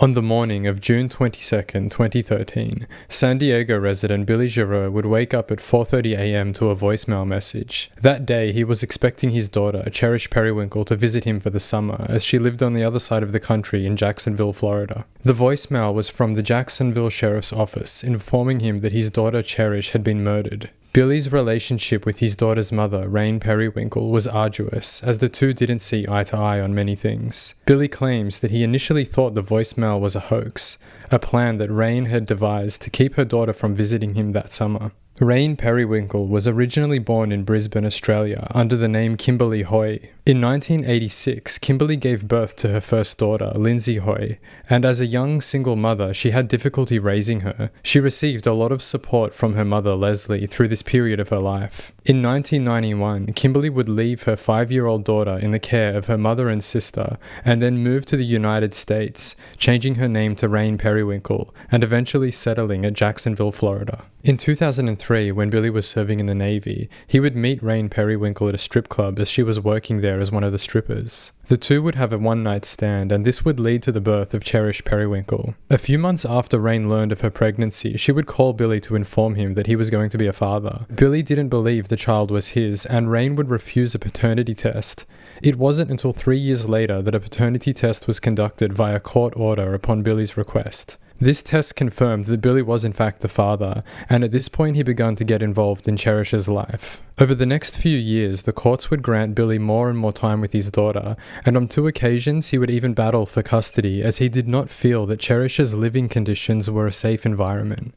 On the morning of June 22, 2013, San Diego resident Billy Giroux would wake up at 4:30 a.m. to a voicemail message. That day, he was expecting his daughter, Cherish Perrywinkle, to visit him for the summer, as she lived on the other side of the country in Jacksonville, Florida. The voicemail was from the Jacksonville Sheriff's Office, informing him that his daughter Cherish had been murdered. Billy's relationship with his daughter's mother, Rayne Perrywinkle, was arduous, as the two didn't see eye to eye on many things. Billy claims that he initially thought the voicemail was a hoax, a plan that Rayne had devised to keep her daughter from visiting him that summer. Rayne Perrywinkle was originally born in Brisbane, Australia, under the name Kimberly Hoy. In 1986, Kimberly gave birth to her first daughter, Lindsay Hoy, and as a young single mother, she had difficulty raising her. She received a lot of support from her mother, Leslie, through this period of her life. In 1991, Kimberly would leave her 5-year-old daughter in the care of her mother and sister, and then move to the United States, changing her name to Rayne Perrywinkle, and eventually settling at Jacksonville, Florida. In 2003, when Billy was serving in the Navy, he would meet Rayne Perrywinkle at a strip club as she was working there as one of the strippers. The two would have a one-night stand, and this would lead to the birth of Cherish Perrywinkle. A few months after Rayne learned of her pregnancy, she would call Billy to inform him that he was going to be a father. Billy didn't believe the child was his, and Rayne would refuse a paternity test. It wasn't until 3 years later that a paternity test was conducted via court order upon Billy's request. This test confirmed that Billy was in fact the father, and at this point he began to get involved in Cherish's life. Over the next few years, the courts would grant Billy more and more time with his daughter, and on 2 occasions he would even battle for custody as he did not feel that Cherish's living conditions were a safe environment.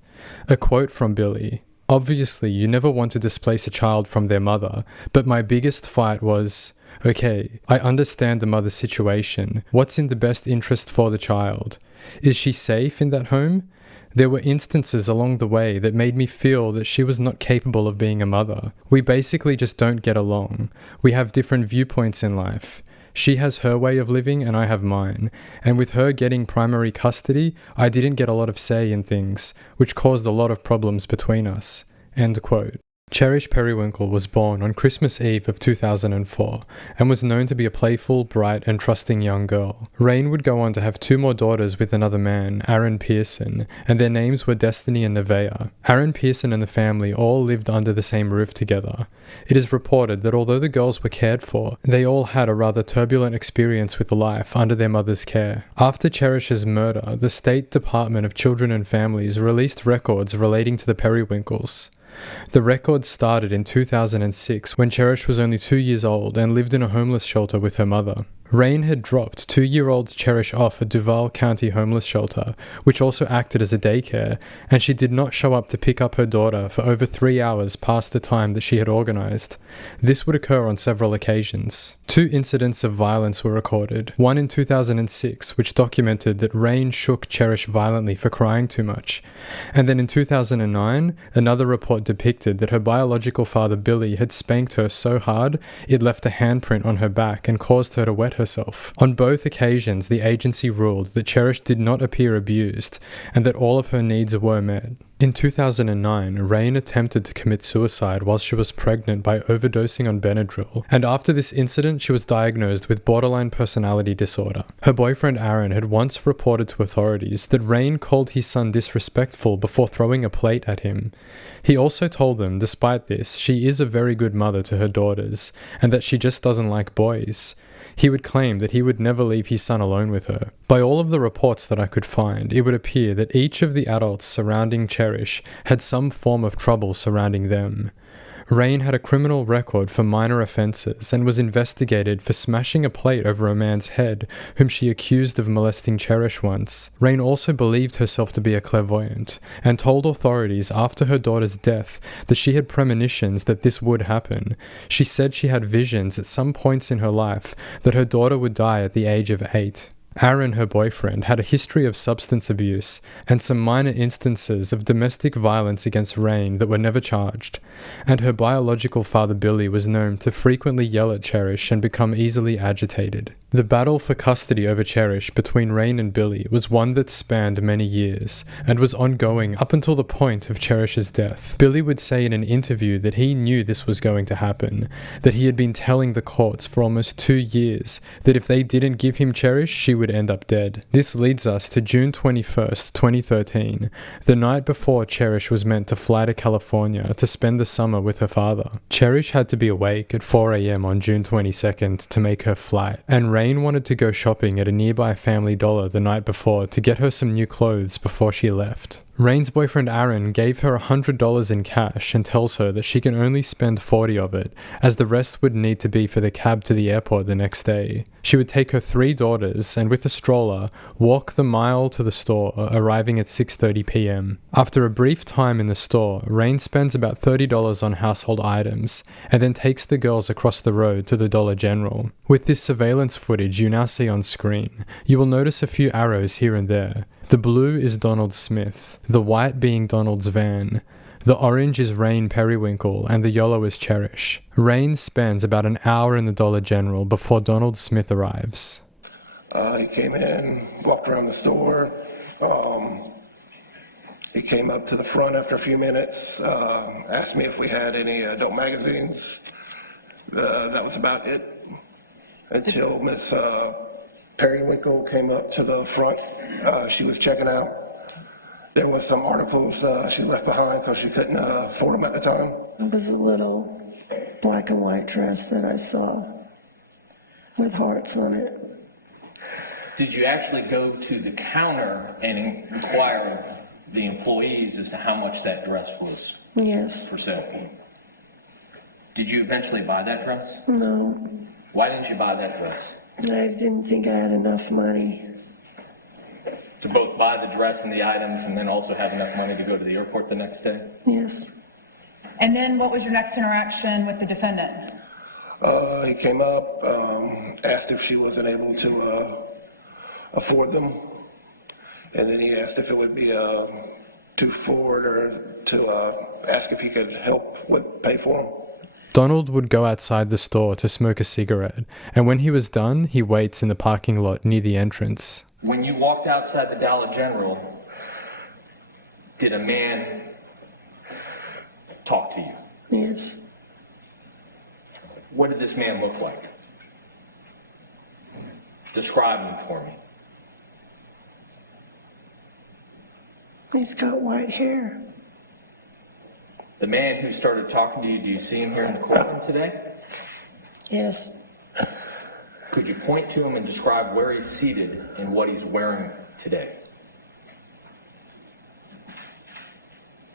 A quote from Billy: "Obviously, you never want to displace a child from their mother, but my biggest fight was, okay, I understand the mother's situation. What's in the best interest for the child? Is she safe in that home? There were instances along the way that made me feel that she was not capable of being a mother. We basically just don't get along. We have different viewpoints in life. She has her way of living and I have mine. And with her getting primary custody, I didn't get a lot of say in things, which caused a lot of problems between us." End quote. Cherish Perrywinkle was born on Christmas Eve of 2004 and was known to be a playful, bright, and trusting young girl. Rayne would go on to have 2 more daughters with another man, Aaron Pearson, and their names were Destiny and Nevaeh. Aaron Pearson and the family all lived under the same roof together. It is reported that although the girls were cared for, they all had a rather turbulent experience with life under their mother's care. After Cherish's murder, the State Department of Children and Families released records relating to the Perrywinkles. The record started in 2006 when Cherish was only 2 years old and lived in a homeless shelter with her mother. Rayne had dropped 2-year-old Cherish off at Duval County Homeless Shelter, which also acted as a daycare, and she did not show up to pick up her daughter for over 3 hours past the time that she had organized. This would occur on several occasions. 2 incidents of violence were recorded, one in 2006, which documented that Rayne shook Cherish violently for crying too much, and then in 2009, another report depicted that her biological father Billy had spanked her so hard it left a handprint on her back and caused her to wet herself. On both occasions, the agency ruled that Cherish did not appear abused and that all of her needs were met. In 2009, Rayne attempted to commit suicide while she was pregnant by overdosing on Benadryl, and after this incident she was diagnosed with borderline personality disorder. Her boyfriend Aaron had once reported to authorities that Rayne called his son disrespectful before throwing a plate at him. He also told them, despite this, she is a very good mother to her daughters, and that she just doesn't like boys. He would claim that he would never leave his son alone with her. By all of the reports that I could find, it would appear that each of the adults surrounding Cherish had some form of trouble surrounding them. Rayne had a criminal record for minor offences and was investigated for smashing a plate over a man's head whom she accused of molesting Cherish once. Rayne also believed herself to be a clairvoyant and told authorities after her daughter's death that she had premonitions that this would happen. She said she had visions at some points in her life that her daughter would die at the age of 8. Aaron, her boyfriend, had a history of substance abuse and some minor instances of domestic violence against Rayne that were never charged, and her biological father Billy was known to frequently yell at Cherish and become easily agitated. The battle for custody over Cherish between Rayne and Billy was one that spanned many years, and was ongoing up until the point of Cherish's death. Billy would say in an interview that he knew this was going to happen, that he had been telling the courts for almost 2 years that if they didn't give him Cherish, she would end up dead. This leads us to June 21st, 2013, the night before Cherish was meant to fly to California to spend the summer with her father. Cherish had to be awake at 4 a.m. on June 22nd to make her flight, and Rayne wanted to go shopping at a nearby Family Dollar the night before to get her some new clothes before she left. Rayne's boyfriend Aaron gave her $100 in cash and tells her that she can only spend $40 of it, as the rest would need to be for the cab to the airport the next day. She would take her 3 daughters and, with a stroller, walk the mile to the store, arriving at 6:30 p.m. After a brief time in the store, Rayne spends about $30 on household items, and then takes the girls across the road to the Dollar General. With this surveillance footage you now see on screen, you will notice a few arrows here and there. The blue is Donald Smith, the white being Donald's van. The orange is Rayne Perrywinkle, and the yellow is Cherish. Rayne spends about an hour in the Dollar General before Donald Smith arrives. He came in, walked around the store. He came up to the front after a few minutes, asked me if we had any adult magazines. That was about it until Miss Perrywinkle came up to the front. She was checking out. There was some articles she left behind because she couldn't afford them at the time. It was a little black and white dress that I saw with hearts on it. Did you actually go to the counter and inquire of the employees as to how much that dress was Yes. for sale? Did you eventually buy that dress? No, Why didn't you buy that dress? I didn't think I had enough money. To both buy the dress and the items and then also have enough money to go to the airport the next day? Yes. And then what was your next interaction with the defendant? He came up, asked if she wasn't able to afford them, and then he asked if it would be too forward or to ask if he could help with pay for them. Donald would go outside the store to smoke a cigarette, and when he was done, he waits in the parking lot near the entrance. When you walked outside the Dollar General, did a man talk to you? Yes. What did this man look like? Describe him for me. He's got white hair. The man who started talking to you, do you see him here in the courtroom today? Yes. Could you point to him and describe where he's seated and what he's wearing today?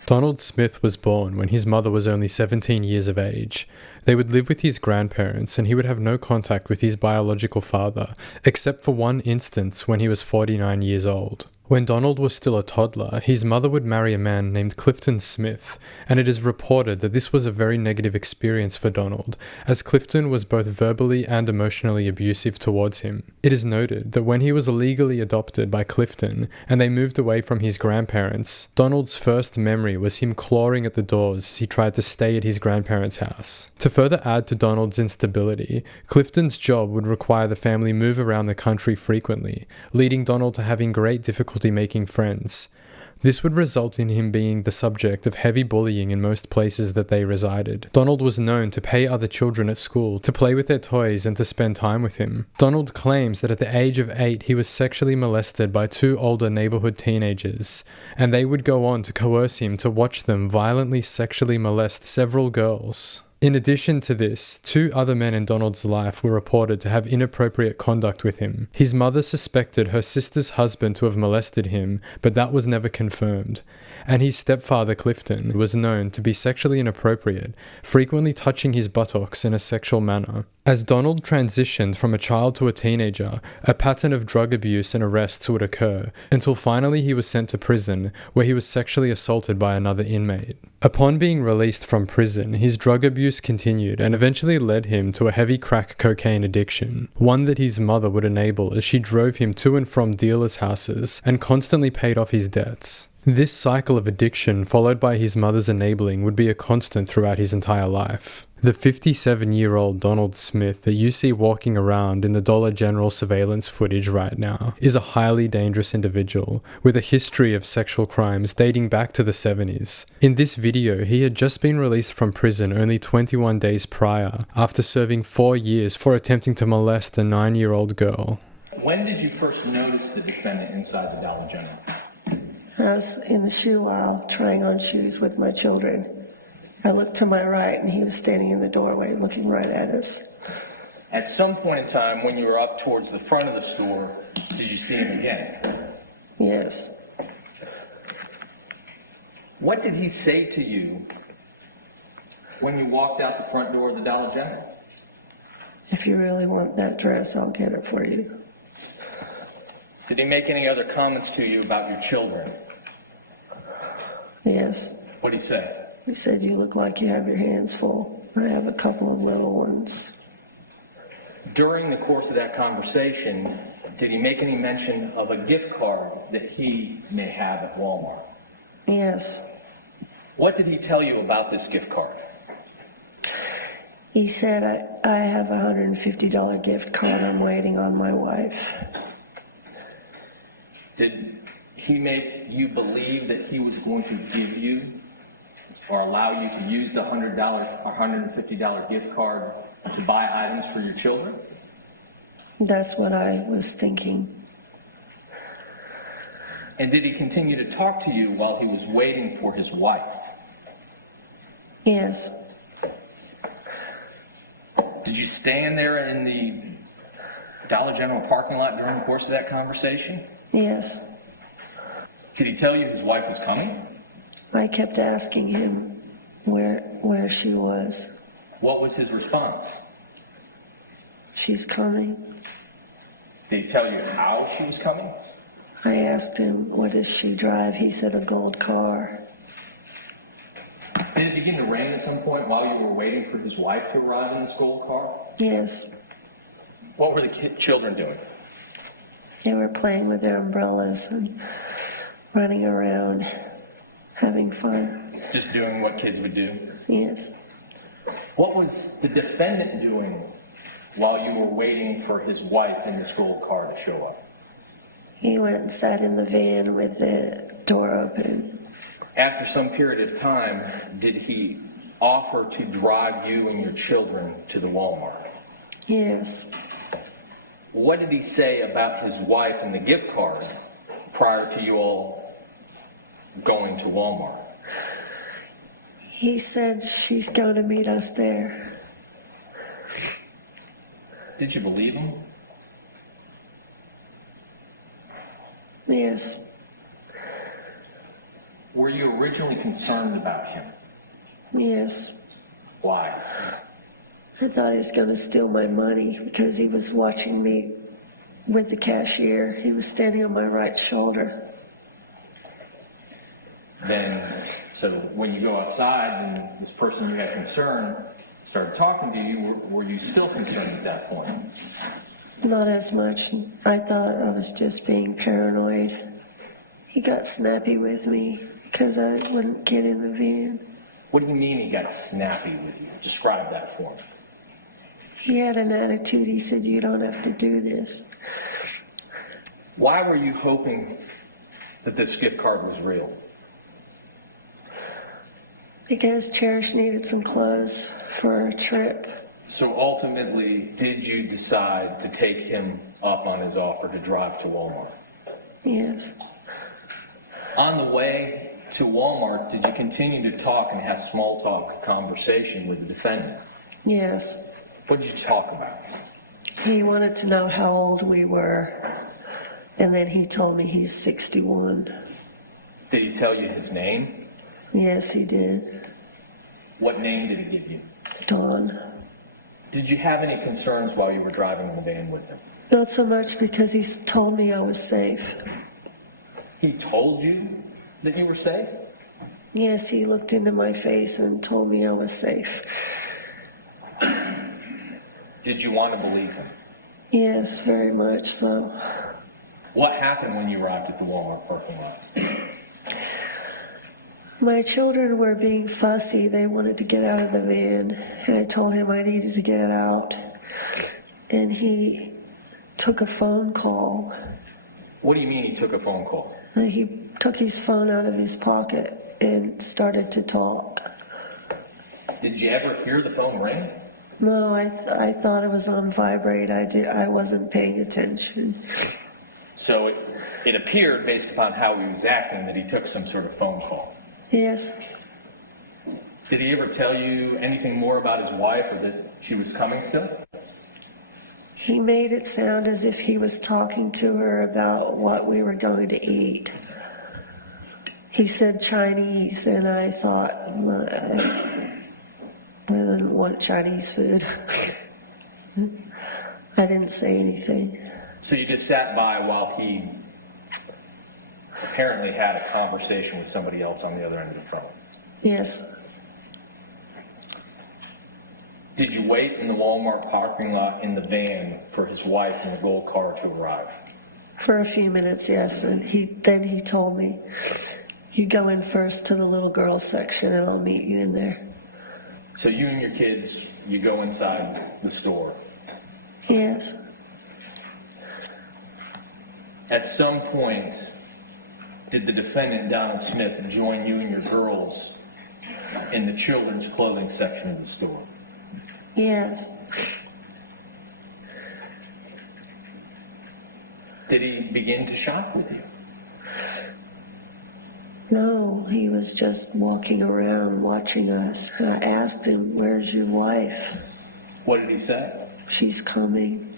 Donald Smith was born when his mother was only 17 years of age. They would live with his grandparents, and he would have no contact with his biological father, except for one instance when he was 49 years old. When Donald was still a toddler, his mother would marry a man named Clifton Smith, and it is reported that this was a very negative experience for Donald, as Clifton was both verbally and emotionally abusive towards him. It is noted that when he was legally adopted by Clifton, and they moved away from his grandparents, Donald's first memory was him clawing at the doors as he tried to stay at his grandparents' house. To further add to Donald's instability, Clifton's job would require the family move around the country frequently, leading Donald to having great difficulty making friends. This would result in him being the subject of heavy bullying in most places that they resided. Donald was known to pay other children at school to play with their toys and to spend time with him. Donald claims that at the age of 8 he was sexually molested by 2 older neighborhood teenagers, and they would go on to coerce him to watch them violently sexually molest several girls. In addition to this, 2 other men in Donald's life were reported to have inappropriate conduct with him. His mother suspected her sister's husband to have molested him, but that was never confirmed. And his stepfather Clifton was known to be sexually inappropriate, frequently touching his buttocks in a sexual manner. As Donald transitioned from a child to a teenager, a pattern of drug abuse and arrests would occur, until finally he was sent to prison, where he was sexually assaulted by another inmate. Upon being released from prison, his drug abuse continued and eventually led him to a heavy crack cocaine addiction, one that his mother would enable as she drove him to and from dealers' houses and constantly paid off his debts. This cycle of addiction, followed by his mother's enabling, would be a constant throughout his entire life. The 57-year-old Donald Smith that you see walking around in the Dollar General surveillance footage right now is a highly dangerous individual with a history of sexual crimes dating back to the 70s. In this video, he had just been released from prison only 21 days prior after serving 4 years for attempting to molest a 9-year-old girl. When did you first notice the defendant inside the Dollar General? I was in the shoe aisle trying on shoes with my children. I looked to my right and he was standing in the doorway looking right at us. At some point in time, when you were up towards the front of the store, did you see him again? Yes. What did he say to you when you walked out the front door of the Dollar General? If you really want that dress, I'll get it for you. Did he make any other comments to you about your children? Yes. What did he say? He said, you look like you have your hands full. I have a couple of little ones. During the course of that conversation, did he make any mention of a gift card that he may have at Walmart? Yes. What did he tell you about this gift card? He said, I have a $150 gift card. I'm waiting on my wife. Did he make you believe that he was going to give you or allow you to use the $100 or $150 gift card to buy items for your children? That's what I was thinking. And did he continue to talk to you while he was waiting for his wife? Yes. Did you stand there in the Dollar General parking lot during the course of that conversation? Yes. Did he tell you his wife was coming? I kept asking him where she was. What was his response? She's coming. Did he tell you how she was coming? I asked him, what does she drive? He said, a gold car. Did it begin to rain at some point while you were waiting for his wife to arrive in this gold car? Yes. What were the children doing? They were playing with their umbrellas and running around, having fun. Just doing what kids would do? Yes. What was the defendant doing while you were waiting for his wife in this gold car to show up? He went and sat in the van with the door open. After some period of time, did he offer to drive you and your children to the Walmart? Yes. What did he say about his wife and the gift card prior to you all going to Walmart? He said she's going to meet us there. Did you believe him? Yes. Were you originally concerned about him? Yes. Why? I thought he was going to steal my money because he was watching me with the cashier. He was standing on my right shoulder. Then, so when you go outside and this person you had concern started talking to you, were you still concerned at that point? Not as much. I thought I was just being paranoid. He got snappy with me because I wouldn't get in the van. What do you mean he got snappy with you? Describe that for me. He had an attitude. He said, you don't have to do this. Why were you hoping that this gift card was real? Because Cherish needed some clothes for a trip. So ultimately, did you decide to take him up on his offer to drive to Walmart? Yes. On the way to Walmart, did you continue to talk and have small talk conversation with the defendant? Yes. What did you talk about? He wanted to know how old we were, and then he told me he's 61. Did he tell you his name? Yes, he did. What name did he give you? Dawn. Did you have any concerns while you were driving in the van with him? Not so much because he told me I was safe. He told you that you were safe? Yes, he looked into my face and told me I was safe. Did you want to believe him? Yes, very much so. What happened when you arrived at the Walmart parking lot? My children were being fussy. They wanted to get out of the van, and I told him I needed to get out. And he took a phone call. What do you mean he took a phone call? He took his phone out of his pocket and started to talk. Did you ever hear the phone ring? No, I thought it was on vibrate. I wasn't paying attention. So it appeared, based upon how he was acting, that he took some sort of phone call. Yes. Did he ever tell you anything more about his wife or that she was coming still? He made it sound as if he was talking to her about what we were going to eat. He said Chinese, and I thought, well, I didn't want Chinese food. I didn't say anything. So you just sat by while he apparently had a conversation with somebody else on the other end of the phone? Yes. Did you wait in the Walmart parking lot in the van for his wife in the gold car to arrive? For a few minutes, yes. And then he told me, you go in first to the little girl section and I'll meet you in there. So you and your kids, you go inside the store. Yes. At some point, did the defendant, Donald Smith, join you and your girls in the children's clothing section of the store? Yes. Did he begin to shop with you? No, he was just walking around watching us. I asked him, where's your wife? What did he say? She's coming.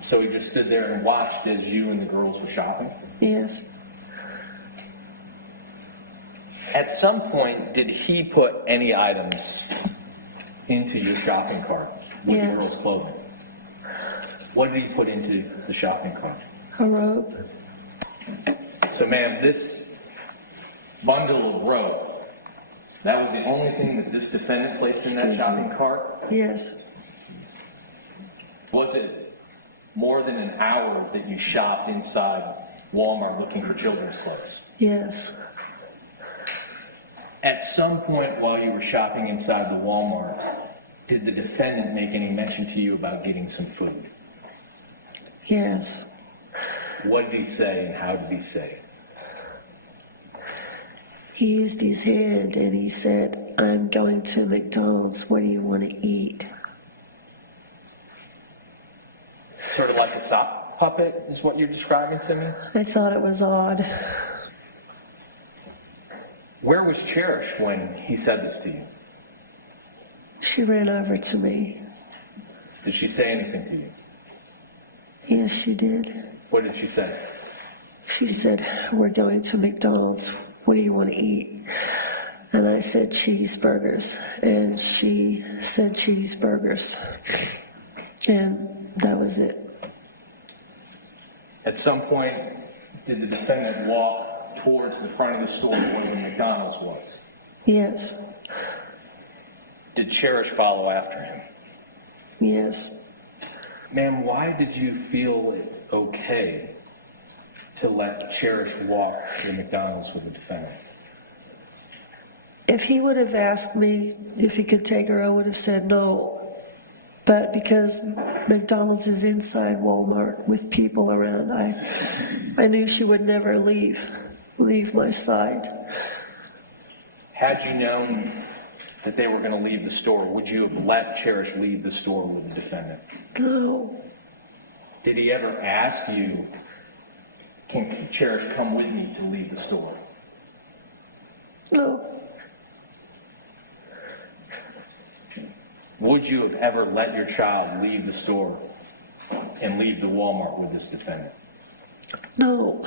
So he just stood there and watched as you and the girls were shopping? Yes. At some point, did he put any items into your shopping cart with Yes. your girls' clothing? What did he put into the shopping cart? A rope. So, ma'am, this bundle of rope, that was the only thing that this defendant placed in that Excuse shopping me. cart? Yes. Was it more than an hour that you shopped inside Walmart looking for children's clothes? Yes. At some point while you were shopping inside the Walmart, did the defendant make any mention to you about getting some food? Yes. What did he say and how did he say it? He used his hand and he said, I'm going to McDonald's. What do you want to eat? Sort of like a sock puppet is what you're describing to me? I thought it was odd. Where was Cherish when he said this to you? She ran over to me. Did she say anything to you? Yes, she did. What did she say? She said, we're going to McDonald's. What do you want to eat? And I said cheeseburgers. And she said cheeseburgers. And that was it. At some point, did the defendant walk towards the front of the store where the McDonald's was? Yes. Did Cherish follow after him? Yes. Ma'am, why did you feel it okay to let Cherish walk to the McDonald's with the defendant? If he would have asked me if he could take her, I would have said no. But because McDonald's is inside Walmart with people around, I knew she would never leave my side. Had you known that they were going to leave the store, would you have let Cherish leave the store with the defendant? No. Did he ever ask you, can Cherish come with me to leave the store? No. Would you have ever let your child leave the store and leave the Walmart with this defendant? No.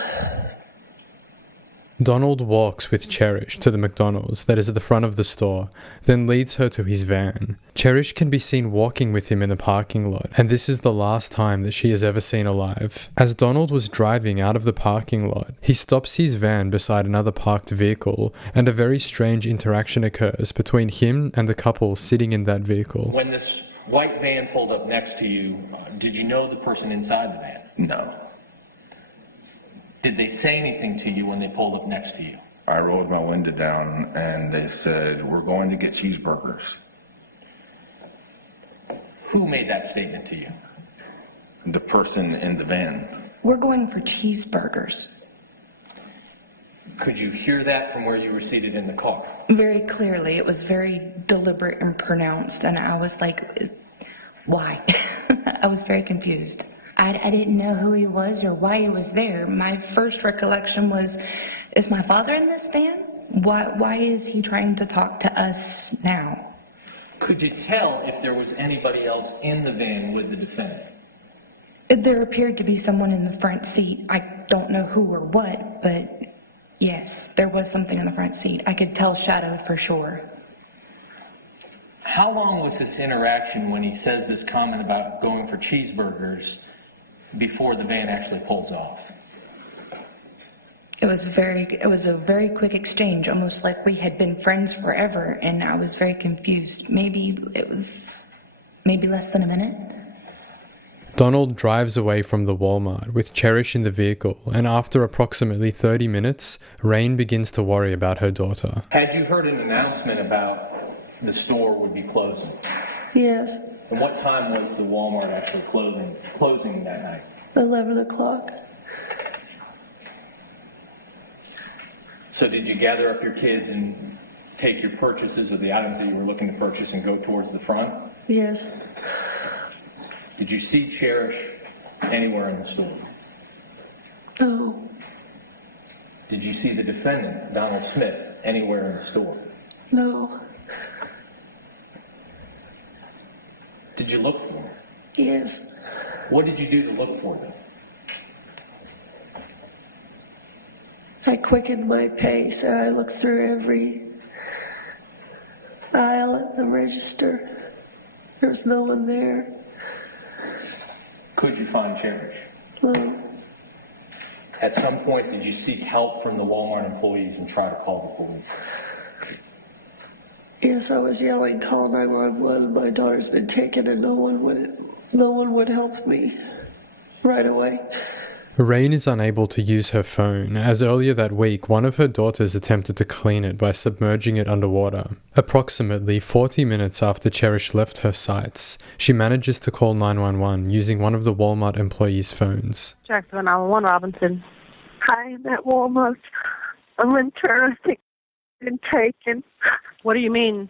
Donald walks with Cherish to the McDonald's that is at the front of the store, then leads her to his van. Cherish can be seen walking with him in the parking lot, and this is the last time that she is ever seen alive. As Donald was driving out of the parking lot, he stops his van beside another parked vehicle, and a very strange interaction occurs between him and the couple sitting in that vehicle. When this white van pulled up next to you, did you know the person inside the van? No. Did they say anything to you when they pulled up next to you? I rolled my window down and they said, "We're going to get cheeseburgers." Who made that statement to you? The person in the van. We're going for cheeseburgers. Could you hear that from where you were seated in the car? Very clearly. It was very deliberate and pronounced, and I was like, why? I was very confused. I didn't know who he was or why he was there. My first recollection was, is my father in this van? Why is he trying to talk to us now? Could you tell if there was anybody else in the van with the defendant? There appeared to be someone in the front seat. I don't know who or what, but yes, there was something in the front seat. I could tell shadowed for sure. How long was this interaction when he says this comment about going for cheeseburgers before the van actually pulls off? It was a very quick exchange, almost like we had been friends forever, and I was very confused. Maybe less than a minute. Donald drives away from the Walmart with Cherish in the vehicle, and after approximately 30 minutes, Rayne begins to worry about her daughter. Had you heard an announcement about the store would be closing? Yes, And what time was the Walmart actually closing that night? 11 o'clock. So did you gather up your kids and take your purchases or the items that you were looking to purchase and go towards the front? Yes, Did you see Cherish anywhere in the store? no, Did you see the defendant, Donald Smith, anywhere in the store? no, Did you look for him? yes. What did you do to look for them? I quickened my pace and I looked through every aisle at the register. There was no one there. Could you find Cherish? No, At some point, did you seek help from the Walmart employees and try to call the police? yes, I was yelling, call 911. My daughter's been taken and no one would help me right away. Rayne is unable to use her phone, as earlier that week one of her daughters attempted to clean it by submerging it underwater. Approximately 40 minutes after Cherish left her sights, she manages to call 911 using one of the Walmart employees' phones. Jackson 911 Robinson. Hi, I'm at Walmart. I'm in turn, I think I've been taken. What do you mean?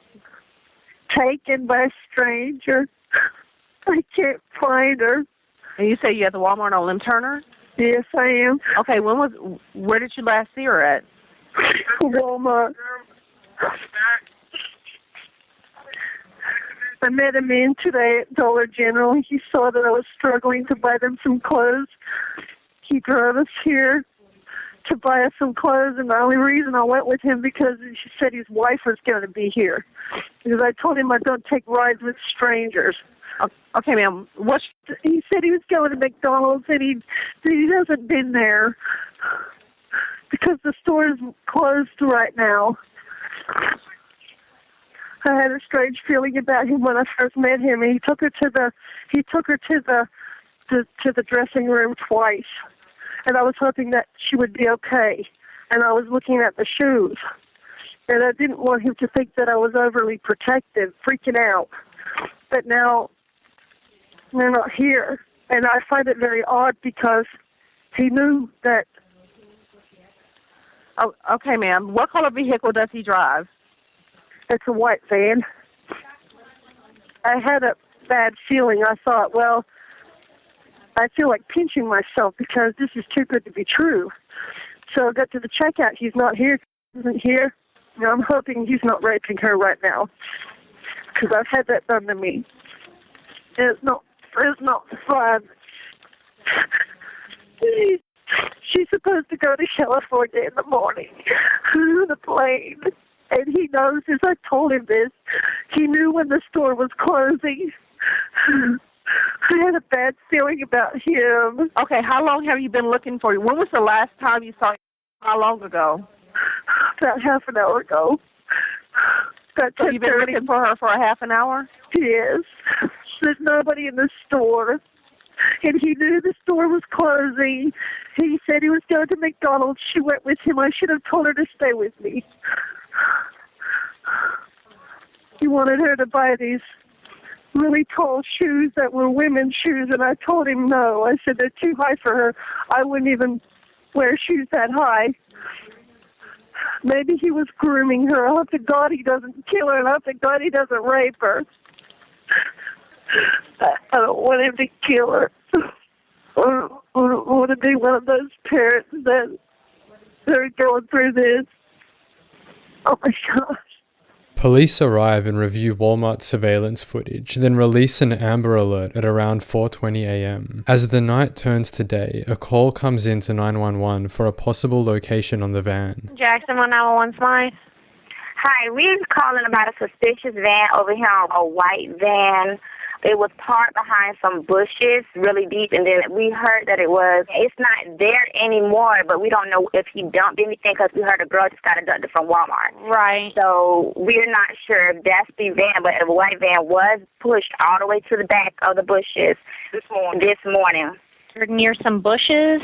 Taken by a stranger. I can't find her. And you say you at the Walmart on Lim Turner? Yes, I am. Okay, where did you last see her at? Walmart. I met a man today at Dollar General. He saw that I was struggling to buy them some clothes. He drove us here to buy us some clothes, and the only reason I went with him because he said his wife was going to be here. Because I told him I don't take rides with strangers. Okay, ma'am. He said he was going to McDonald's, and he hasn't been there because the store is closed right now. I had a strange feeling about him when I first met him, and he took her to the dressing room twice, and I was hoping that she would be okay. And I was looking at the shoes, and I didn't want him to think that I was overly protective, freaking out. But now they're not here, and I find it very odd because he knew that. Oh, okay, ma'am. What color vehicle does he drive? It's a white van. I had a bad feeling. I thought, well, I feel like pinching myself because this is too good to be true. So I got to the checkout. He's not here. He isn't here. And I'm hoping he's not raping her right now because I've had that done to me. And it's not fun. She's supposed to go to California in the morning on the plane. And he knows, as I told him this, he knew when the store was closing. I had a bad feeling about him. Okay, how long have you been looking for you? When was the last time you saw him? How long ago? About half an hour ago. So you've been looking for her for a half an hour? Yes. There's nobody in the store. And he knew the store was closing. He said he was going to McDonald's. She went with him. I should have told her to stay with me. He wanted her to buy these really tall shoes that were women's shoes, and I told him no. I said they're too high for her. I wouldn't even wear shoes that high. Maybe he was grooming her. I hope to God he doesn't kill her, and I hope to God he doesn't rape her. I don't want him to kill her. I don't want to be one of those parents that are going through this. Oh my gosh. Police arrive and review Walmart surveillance footage, then release an Amber Alert at around 4:20 a.m. As the night turns to day, a call comes in to 911 for a possible location on the van. Jackson 191 Smythe. Hi, we're calling about a suspicious van over here, a white van. It was parked behind some bushes really deep, and then we heard that it's not there anymore, but we don't know if he dumped anything because we heard a girl just got abducted from Walmart. Right. So we're not sure if that's the van, but the white van was pushed all the way to the back of the bushes this morning. Near some bushes?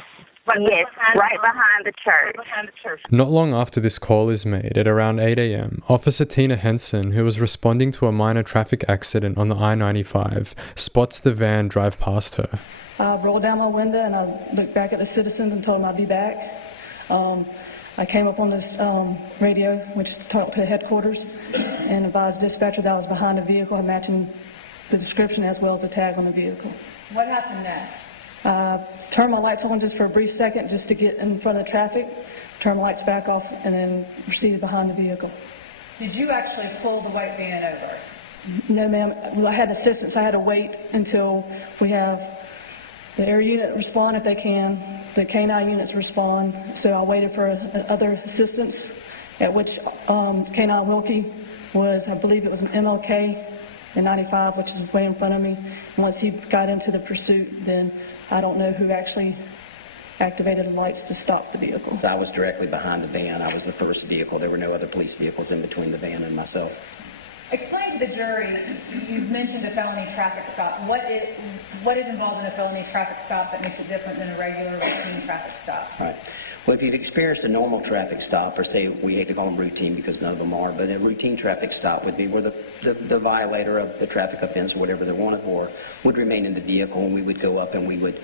Yes, right behind the church. Not long after this call is made, at around 8 a.m., Officer Tina Henson, who was responding to a minor traffic accident on the I-95, spots the van drive past her. I rolled down my window and I looked back at the citizens and told them I'd be back. I came up on this radio, which is to talk to headquarters, and advised dispatcher that I was behind the vehicle, matching the description as well as the tag on the vehicle. What happened next? Turned my lights on just for a brief second just to get in front of traffic, turned my lights back off, and then proceeded behind the vehicle. Did you actually pull the white van over? No, ma'am. Well, I had assistance. I had to wait until we have the air unit respond if they can, the K-9 units respond. So I waited for other assistance, at which K-9 Wilkie was, I believe it was an MLK in 95, which is way in front of me. And once he got into the pursuit, then I don't know who actually activated the lights to stop the vehicle. I was directly behind the van. I was the first vehicle. There were no other police vehicles in between the van and myself. Explain to the jury, you've mentioned a felony traffic stop. What is involved in a felony traffic stop that makes it different than a regular routine traffic stop? Right. Well, if you've experienced a normal traffic stop, or say we hate to call them routine because none of them are, but a routine traffic stop would be where the violator of the traffic offense or whatever they're wanted for would remain in the vehicle, and we would go up and we would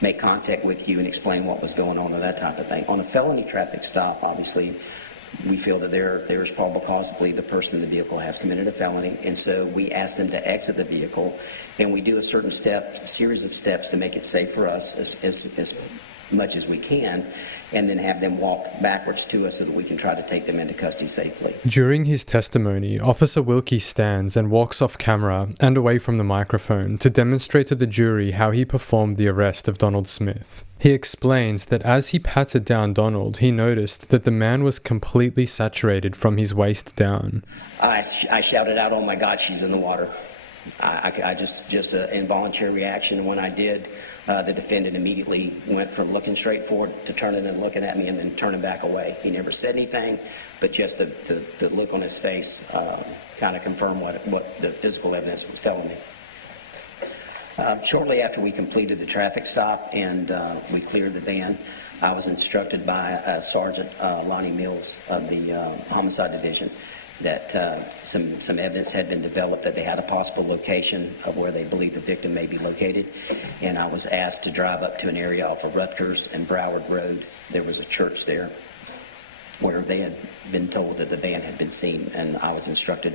make contact with you and explain what was going on and that type of thing. On a felony traffic stop, obviously, we feel that there is probable cause to believe the person in the vehicle has committed a felony, and so we ask them to exit the vehicle, and we do a certain series of steps to make it safe for us as much as we can, and then have them walk backwards to us so that we can try to take them into custody safely. During his testimony, Officer Wilkie stands and walks off camera and away from the microphone to demonstrate to the jury how he performed the arrest of Donald Smith. He explains that as he patted down Donald, he noticed that the man was completely saturated from his waist down. I shouted out, "Oh my God, she's in the water." I just an involuntary reaction, and when I did, the defendant immediately went from looking straight forward to turning and looking at me and then turning back away. He never said anything, but just the look on his face kind of confirmed what the physical evidence was telling me. Shortly after we completed the traffic stop and we cleared the van, I was instructed by Sergeant Lonnie Mills of the Homicide Division that some evidence had been developed that they had a possible location of where they believed the victim may be located, and I was asked to drive up to an area off of Rutgers and Broward Road. There was a church there where they had been told that the van had been seen, and I was instructed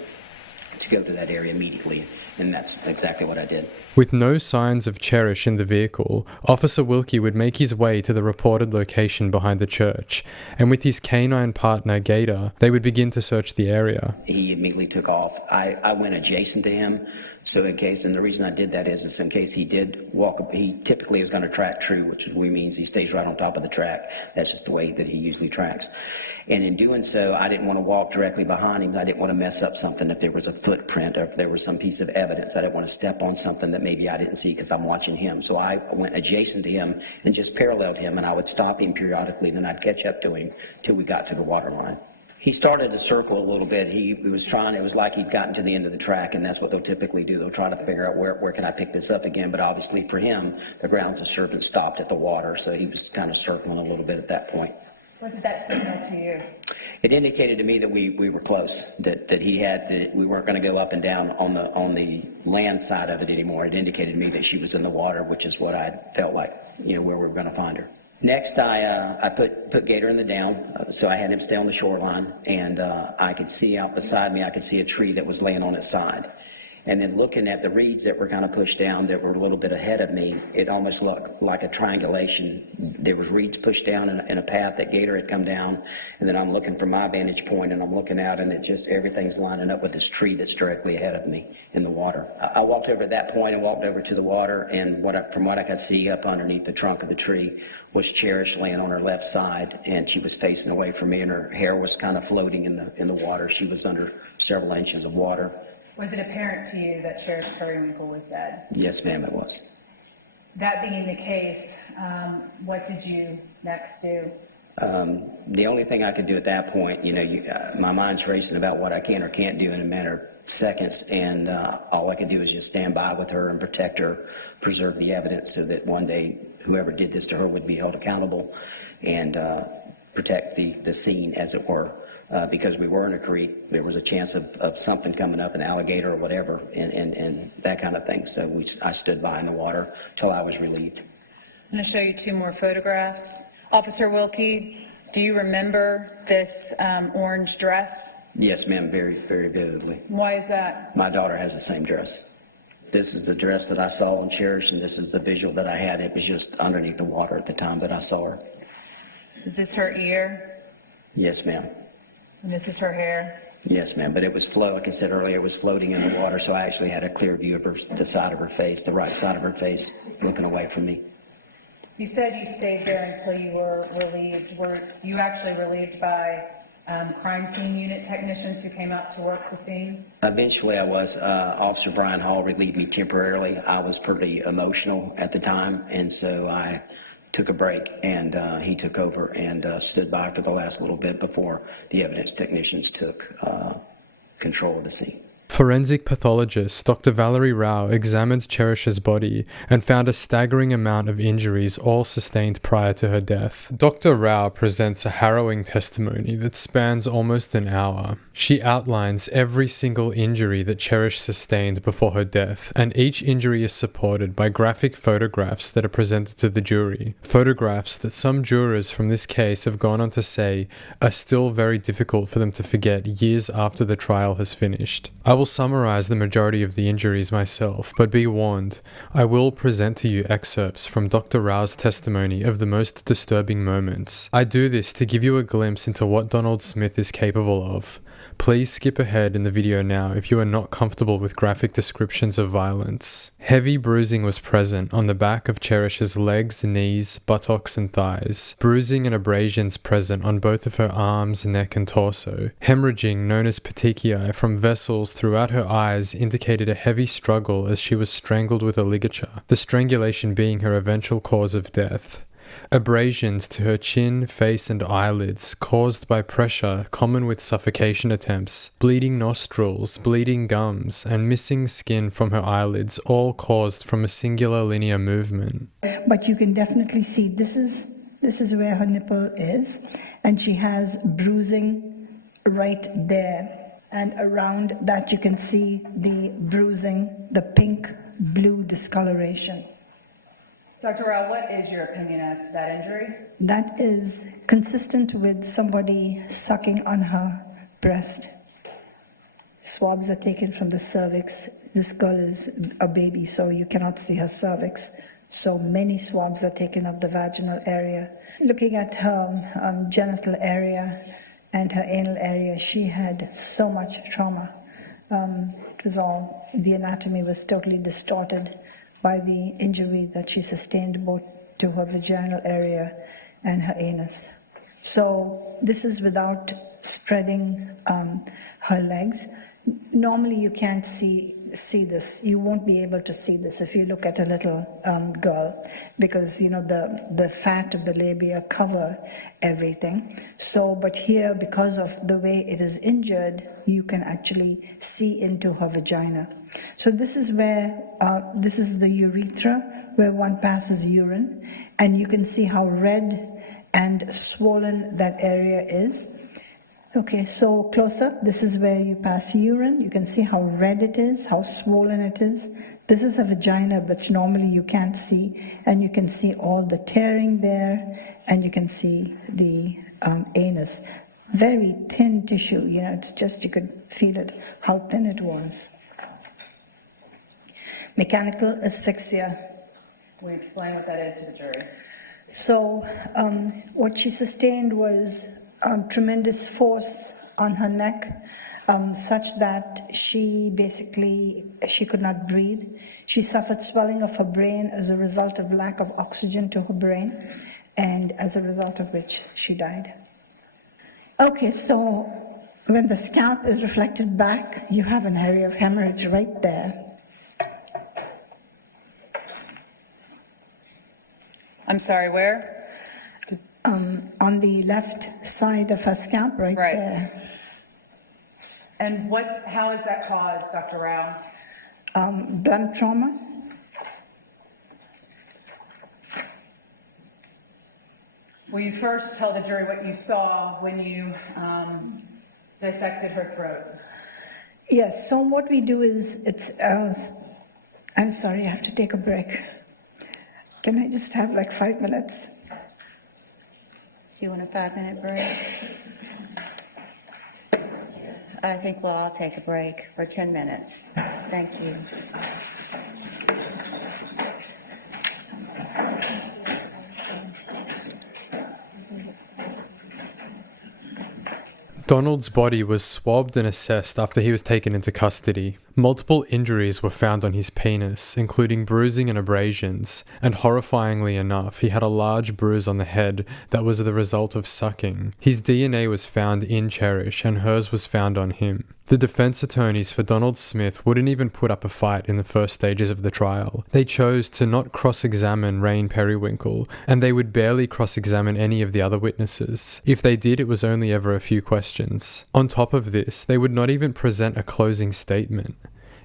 to go to that area immediately, and that's exactly what I did. With no signs of Cherish in the vehicle, Officer Wilkie would make his way to the reported location behind the church, and with his canine partner Gator, they would begin to search the area. He immediately took off. I went adjacent to him, so in case, and the reason I did that is in case he did walk up, he typically is going to track true, which means he stays right on top of the track. That's just the way that he usually tracks. And in doing so, I didn't want to walk directly behind him. I didn't want to mess up something if there was a footprint or if there was some piece of evidence. I didn't want to step on something that maybe I didn't see because I'm watching him. So I went adjacent to him and just paralleled him, and I would stop him periodically, then I'd catch up to him till we got to the water line. He started to circle a little bit. He was trying, it was like he'd gotten to the end of the track, and that's what they'll typically do. They'll try to figure out where can I pick this up again, but obviously for him, the ground disturbance stopped at the water, so he was kind of circling a little bit at that point. What did that signal to you? It indicated to me that we were close, that we weren't going to go up and down on the land side of it anymore. It indicated to me that she was in the water, which is what I felt like, where we were going to find her. Next, I put Gator in the down, so I had him stay on the shoreline, and I could see out beside me, I could see a tree that was laying on its side. And then looking at the reeds that were kind of pushed down that were a little bit ahead of me, it almost looked like a triangulation. There was reeds pushed down in a path that Gator had come down, and then I'm looking from my vantage point, and I'm looking out, and everything's lining up with this tree that's directly ahead of me in the water. I walked over at that point and walked over to the water, and from what I could see up underneath the trunk of the tree was Cherish laying on her left side, and she was facing away from me, and her hair was kind of floating in the water. She was under several inches of water. Was it apparent to you that Cherish Perrywinkle was dead? Yes, ma'am, it was. That being the case, what did you next do? The only thing I could do at that point, my mind's racing about what I can or can't do in a matter of seconds, and all I could do is just stand by with her and protect her, preserve the evidence so that one day whoever did this to her would be held accountable, and protect the scene, as it were. Because we were in a creek, there was a chance of something coming up, an alligator or whatever, and that kind of thing. So I stood by in the water till I was relieved. I'm going to show you two more photographs. Officer Wilkie, do you remember this orange dress? Yes, ma'am, very, very vividly. Why is that? My daughter has the same dress. This is the dress that I saw on Cherish, and this is the visual that I had. It was just underneath the water at the time that I saw her. Is this her ear? Yes, ma'am. And this is her hair? Yes, ma'am, but it was like I said earlier, it was floating in the water, so I actually had a clear view of the side of her face, the right side of her face, looking away from me. You said you stayed there until you were relieved. Were you actually relieved by crime scene unit technicians who came out to work the scene? Eventually I was. Officer Brian Hall relieved me temporarily. I was pretty emotional at the time, and so I took a break, and he took over and stood by for the last little bit before the evidence technicians took control of the scene. Forensic pathologist Dr. Valerie Rao examined Cherish's body and found a staggering amount of injuries, all sustained prior to her death. Dr. Rao presents a harrowing testimony that spans almost an hour. She outlines every single injury that Cherish sustained before her death, and each injury is supported by graphic photographs that are presented to the jury. Photographs that some jurors from this case have gone on to say are still very difficult for them to forget years after the trial has finished. I will summarize the majority of the injuries myself, but be warned, I will present to you excerpts from Dr. Rao's testimony of the most disturbing moments. I do this to give you a glimpse into what Donald Smith is capable of. Please skip ahead in the video now if you are not comfortable with graphic descriptions of violence. Heavy bruising was present on the back of Cherish's legs, knees, buttocks, and thighs. Bruising and abrasions present on both of her arms, neck, and torso. Hemorrhaging, known as petechiae, from vessels throughout her eyes indicated a heavy struggle as she was strangled with a ligature, the strangulation being her eventual cause of death. Abrasions to her chin, face, and eyelids caused by pressure common with suffocation attempts, bleeding nostrils, bleeding gums, and missing skin from her eyelids, all caused from a singular linear movement. But you can definitely see this is where her nipple is, and she has bruising right there. And around that you can see the bruising, the pink, blue discoloration. Dr. Rao, what is your opinion as to that injury? That is consistent with somebody sucking on her breast. Swabs are taken from the cervix. This girl is a baby, so you cannot see her cervix. So many swabs are taken of the vaginal area. Looking at her genital area and her anal area, she had so much trauma. The anatomy was totally distorted by the injury that she sustained both to her vaginal area and her anus. So this is without spreading her legs. Normally you can't see this. You won't be able to see this if you look at a little girl, because the fat of the labia cover everything. So, but here, because of the way it is injured, you can actually see into her vagina. So this is where this is the urethra, where one passes urine, and you can see how red and swollen that area is. Okay, so close up, this is where you pass urine. You can see how red it is, how swollen it is. This is a vagina, which normally you can't see, and you can see all the tearing there, and you can see the anus. Very thin tissue, it's just, you could feel it, how thin it was. Mechanical asphyxia. Will you explain what that is to the jury? So what she sustained was tremendous force on her neck, such that she could not breathe. She suffered swelling of her brain as a result of lack of oxygen to her brain, and as a result of which she died. Okay, so when the scalp is reflected back, you have an area of hemorrhage right there. I'm sorry, where? On the left side of her scalp, right there. And how is that caused, Dr. Rao? Blunt trauma. Will you first tell the jury what you saw when you dissected her throat? Yes, so what we do is, I'm sorry, I have to take a break. Can I just have like 5 minutes? You want a 5-minute break? I think we'll all take a break for 10 minutes. Thank you. Donald's body was swabbed and assessed after he was taken into custody. Multiple injuries were found on his penis, including bruising and abrasions, and horrifyingly enough, he had a large bruise on the head that was the result of sucking. His DNA was found in Cherish, and hers was found on him. The defense attorneys for Donald Smith wouldn't even put up a fight in the first stages of the trial. They chose to not cross-examine Rayne Perrywinkle, and they would barely cross-examine any of the other witnesses. If they did, it was only ever a few questions. On top of this, they would not even present a closing statement.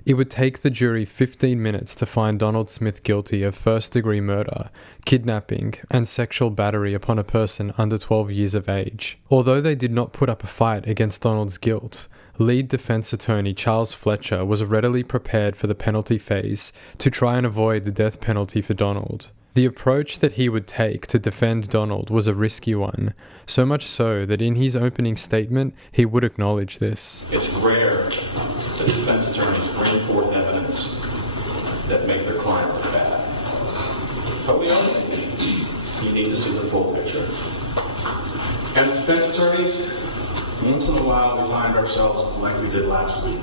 It would take the jury 15 minutes to find Donald Smith guilty of first-degree murder, kidnapping, and sexual battery upon a person under 12 years of age. Although they did not put up a fight against Donald's guilt, lead defense attorney Charles Fletcher was readily prepared for the penalty phase to try and avoid the death penalty for Donald. The approach that he would take to defend Donald was a risky one, so much so that in his opening statement he would acknowledge this. It's rare that defense attorneys bring forth evidence that make their client look bad. But we know that you need to see the full picture. As defense attorneys, once in a while we find ourselves like we did last week.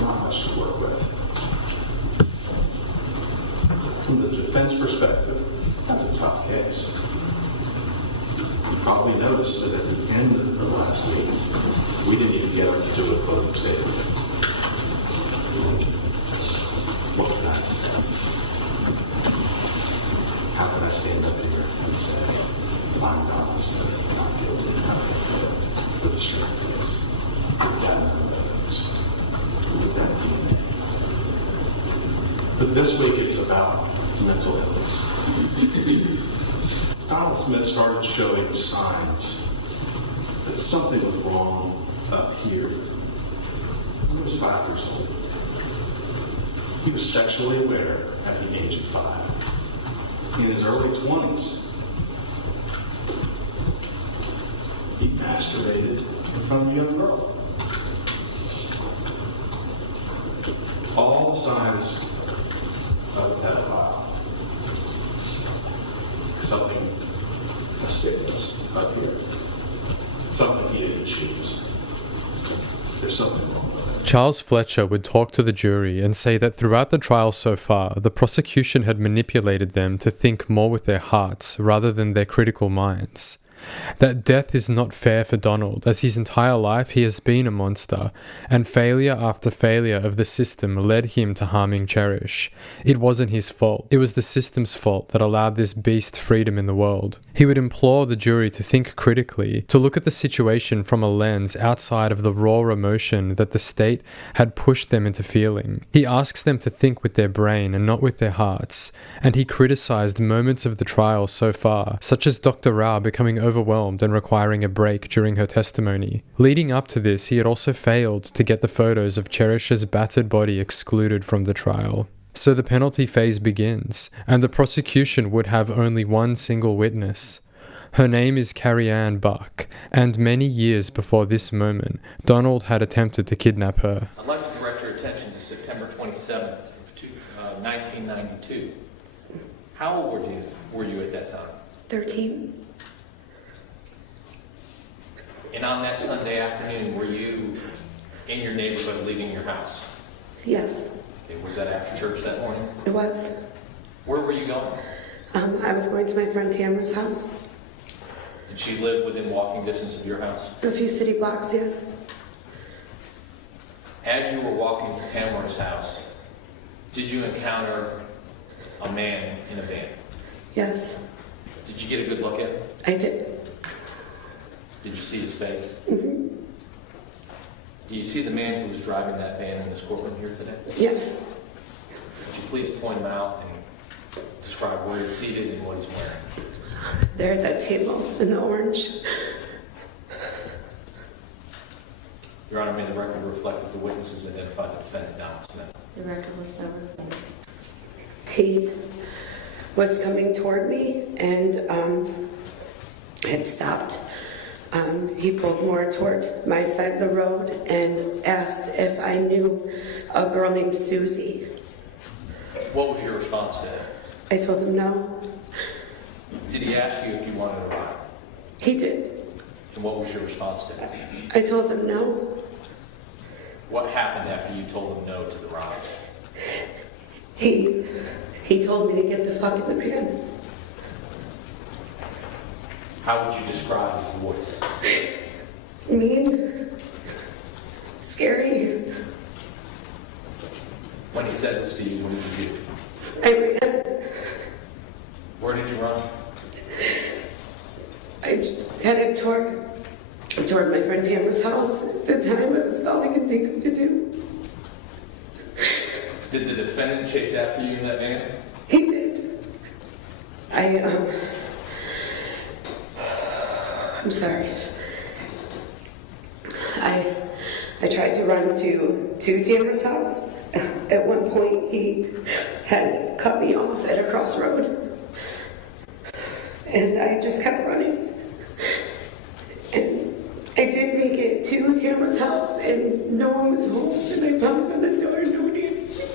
Not much to work with. From the defense perspective, that's a tough case. You probably noticed that at the end of the last week, we didn't even get up to do a closing statement. What can I say? How can I stand up here and say, I'm not guilty, with a straight face, with that number of evidence, with that DNA? But this week it's about mental illness. Donald Smith started showing signs that something was wrong up here. He was 5 years old. He was sexually aware at the age of 5. In his early 20s, he masturbated in front of a young girl. All the signs of a pedophile. Something, a sickness up here. Something he didn't choose. There's something wrong with it. Charles Fletcher would talk to the jury and say that throughout the trial so far, the prosecution had manipulated them to think more with their hearts rather than their critical minds. That death is not fair for Donald, as his entire life he has been a monster, and failure after failure of the system led him to harming Cherish. It wasn't his fault. It was the system's fault that allowed this beast freedom in the world. He would implore the jury to think critically, to look at the situation from a lens outside of the raw emotion that the state had pushed them into feeling. He asks them to think with their brain and not with their hearts, and he criticized moments of the trial so far, such as Dr. Rao becoming overwhelmed and requiring a break during her testimony. Leading up to this, he had also failed to get the photos of Cherish's battered body excluded from the trial. So the penalty phase begins, and the prosecution would have only one single witness. Her name is Carrie Ann Buck, and many years before this moment, Donald had attempted to kidnap her. I'd like to direct your attention to September 27th of 1992. How old were you at that time? 13. And on that Sunday afternoon, were you in your neighborhood leaving your house? Yes, Okay, was that after church that morning? it was. Where were you going? I was going to my friend Tamara's house. Did she live within walking distance of your house? A few city blocks, yes. As you were walking to Tamara's house, did you encounter a man in a van? Yes, Did you get a good look at him? I did. Did you see his face? hmm Do you see the man who was driving that van in this courtroom here today? Yes. Would you please point him out and describe where he's seated and what he's wearing? There at that table in the orange. Your Honor, may the record reflect that the witnesses identified the defendant, Donald Smith. The record was so reflected. He was coming toward me and had stopped. He pulled more toward my side of the road and asked if I knew a girl named Susie. What was your response to him? I told him no. Did he ask you if you wanted a ride? He did. And what was your response to him? I told him no. What happened after you told him no to the ride? He told me to get the fuck in the van. How would you describe his voice? Mean. Scary. When he said this to you, what did you do? I ran. Where did you run? I headed toward my friend Tamara's house. At the time, it was all I could think of to do. Did the defendant chase after you in that van? He did. I'm sorry. I tried to run to Tamara's house. At one point, he had cut me off at a crossroad. And I just kept running. And I did make it to Tamara's house, and no one was home. And I pounded on the door, no one answered.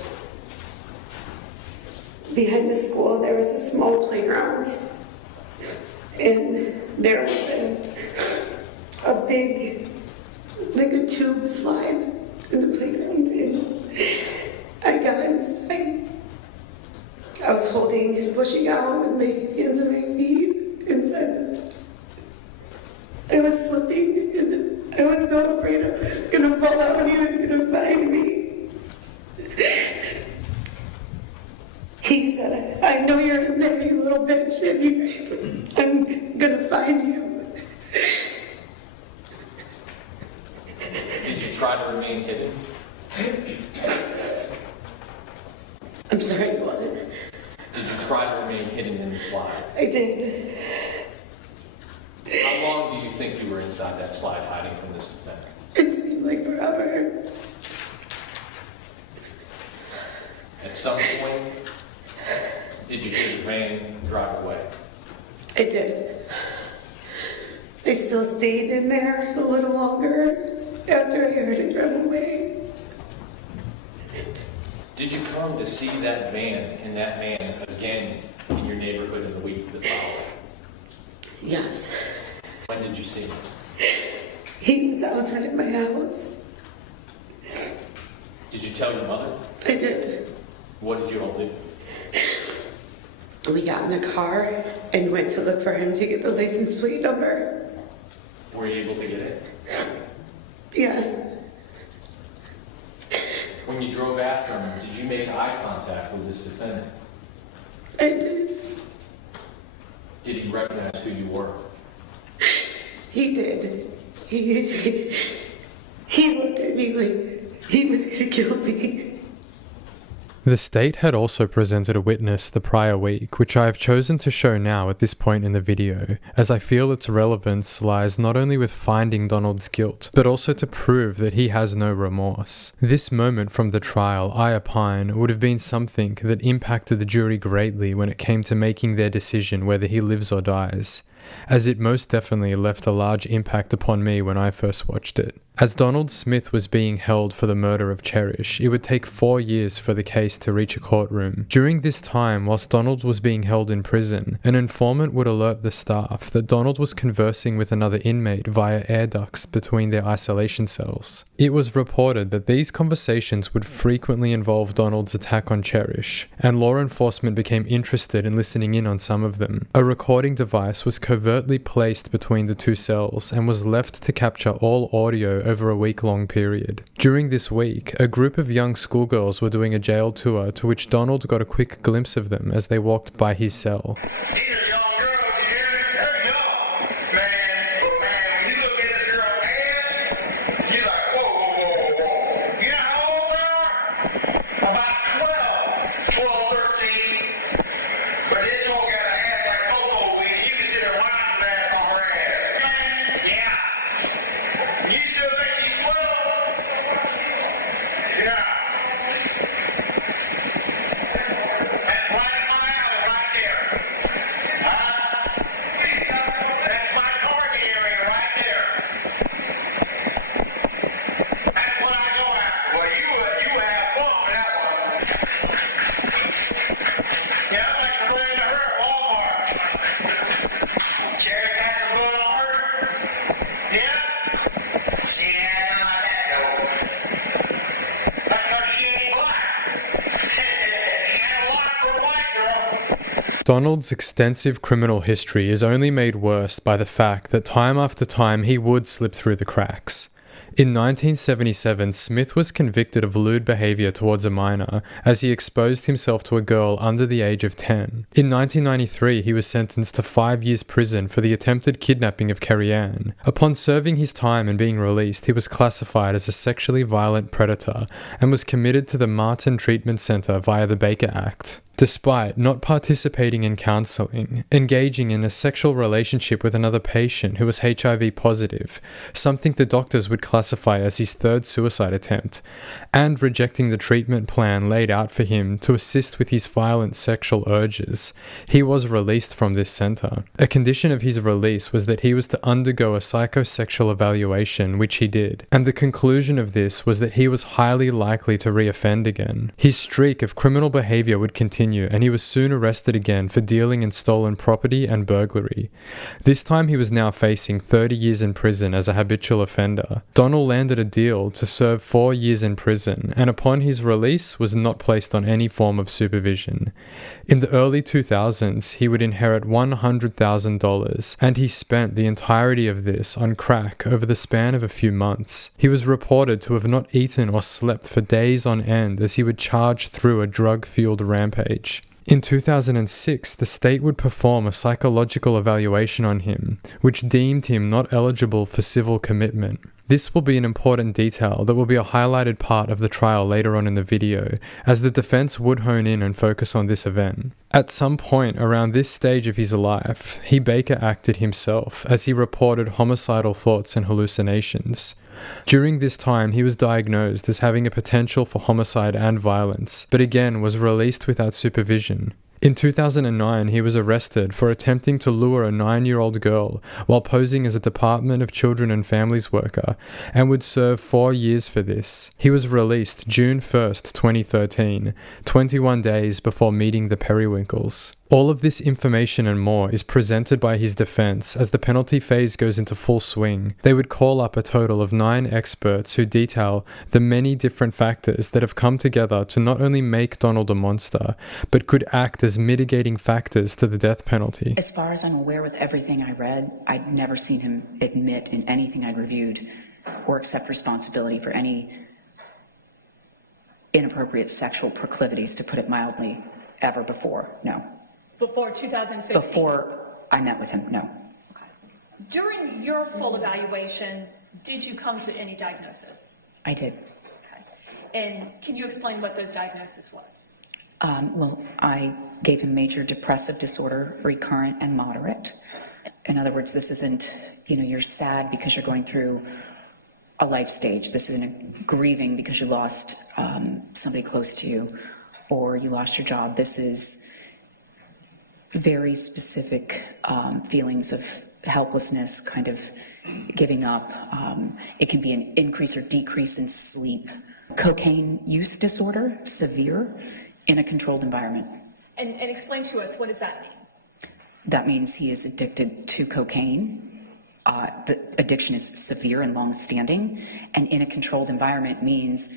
Behind the school, there was a small playground. And there was a big, like a tube slide in the playground. And I was holding and pushing out with my hands and my feet inside this. I was slipping, and I was so afraid I was gonna fall out and he was gonna find me. He said, I know you're in there, you little bitch, and I'm gonna find you. Did you try to remain hidden? I'm sorry, what? Did you try to remain hidden in the slide? I did. How long do you think you were inside that slide hiding from this defendant? It seemed like forever. At some point, did you hear the van drive away? I did. I still stayed in there a little longer after I heard it drive away. Did you come to see that van and that man again in your neighborhood in the weeks that followed? Yes. When did you see him? He was outside my house. Did you tell your mother? I did. What did you all do? We got in the car and went to look for him to get the license plate number. Were you able to get it? Yes. When you drove after him, did you make eye contact with this defendant? I did. Did he recognize who you were? He did. He looked at me like he was going to kill me. The state had also presented a witness the prior week, which I have chosen to show now at this point in the video, as I feel its relevance lies not only with finding Donald's guilt, but also to prove that he has no remorse. This moment from the trial, I opine, would have been something that impacted the jury greatly when it came to making their decision whether he lives or dies, as it most definitely left a large impact upon me when I first watched it. As Donald Smith was being held for the murder of Cherish, it would take 4 years for the case to reach a courtroom. During this time, whilst Donald was being held in prison, an informant would alert the staff that Donald was conversing with another inmate via air ducts between their isolation cells. It was reported that these conversations would frequently involve Donald's attack on Cherish, and law enforcement became interested in listening in on some of them. A recording device was covertly placed between the two cells and was left to capture all audio over a week-long period. During this week, a group of young schoolgirls were doing a jail tour to which Donald got a quick glimpse of them as they walked by his cell. Donald's extensive criminal history is only made worse by the fact that time after time he would slip through the cracks. In 1977, Smith was convicted of lewd behavior towards a minor as he exposed himself to a girl under the age of 10. In 1993, he was sentenced to 5 years prison for the attempted kidnapping of Carrie Ann. Upon serving his time and being released, he was classified as a sexually violent predator and was committed to the Martin Treatment Center via the Baker Act. Despite not participating in counseling, engaging in a sexual relationship with another patient who was HIV positive, something the doctors would classify as his third suicide attempt, and rejecting the treatment plan laid out for him to assist with his violent sexual urges, he was released from this center. A condition of his release was that he was to undergo a psychosexual evaluation, which he did, and the conclusion of this was that he was highly likely to reoffend again. His streak of criminal behavior would continue, and he was soon arrested again for dealing in stolen property and burglary. This time he was now facing 30 years in prison as a habitual offender. Donald landed a deal to serve 4 years in prison, and upon his release was not placed on any form of supervision. In the early 2000s, he would inherit $100,000, and he spent the entirety of this on crack over the span of a few months. He was reported to have not eaten or slept for days on end as he would charge through a drug-fueled rampage. In 2006, the state would perform a psychological evaluation on him, which deemed him not eligible for civil commitment. This will be an important detail that will be a highlighted part of the trial later on in the video, as the defense would hone in and focus on this event. At some point around this stage of his life, he Baker acted himself as he reported homicidal thoughts and hallucinations. During this time, he was diagnosed as having a potential for homicide and violence, but again was released without supervision. In 2009, he was arrested for attempting to lure a 9-year-old girl while posing as a Department of Children and Families worker, and would serve 4 years for this. He was released June 1st, 2013, 21 days before meeting the Perrywinkles. All of this information and more is presented by his defense as the penalty phase goes into full swing. They would call up a total of 9 experts who detail the many different factors that have come together to not only make Donald a monster, but could act as mitigating factors to the death penalty. As far as I'm aware, with everything I read, I'd never seen him admit in anything I'd reviewed or accept responsibility for any inappropriate sexual proclivities, to put it mildly, ever before. No. Before 2015? Before I met with him, no. During your full evaluation, did you come to any diagnosis? I did. And can you explain what those diagnosis was? Well, I gave him major depressive disorder, recurrent and moderate. In other words, this isn't, you're sad because you're going through a life stage. This isn't a grieving because you lost somebody close to you or you lost your job. This is very specific feelings of helplessness, kind of giving up. It can be an increase or decrease in sleep. Cocaine use disorder, severe, in a controlled environment. And explain to us, what does that mean? That means he is addicted to cocaine. The addiction is severe and long-standing, and in a controlled environment means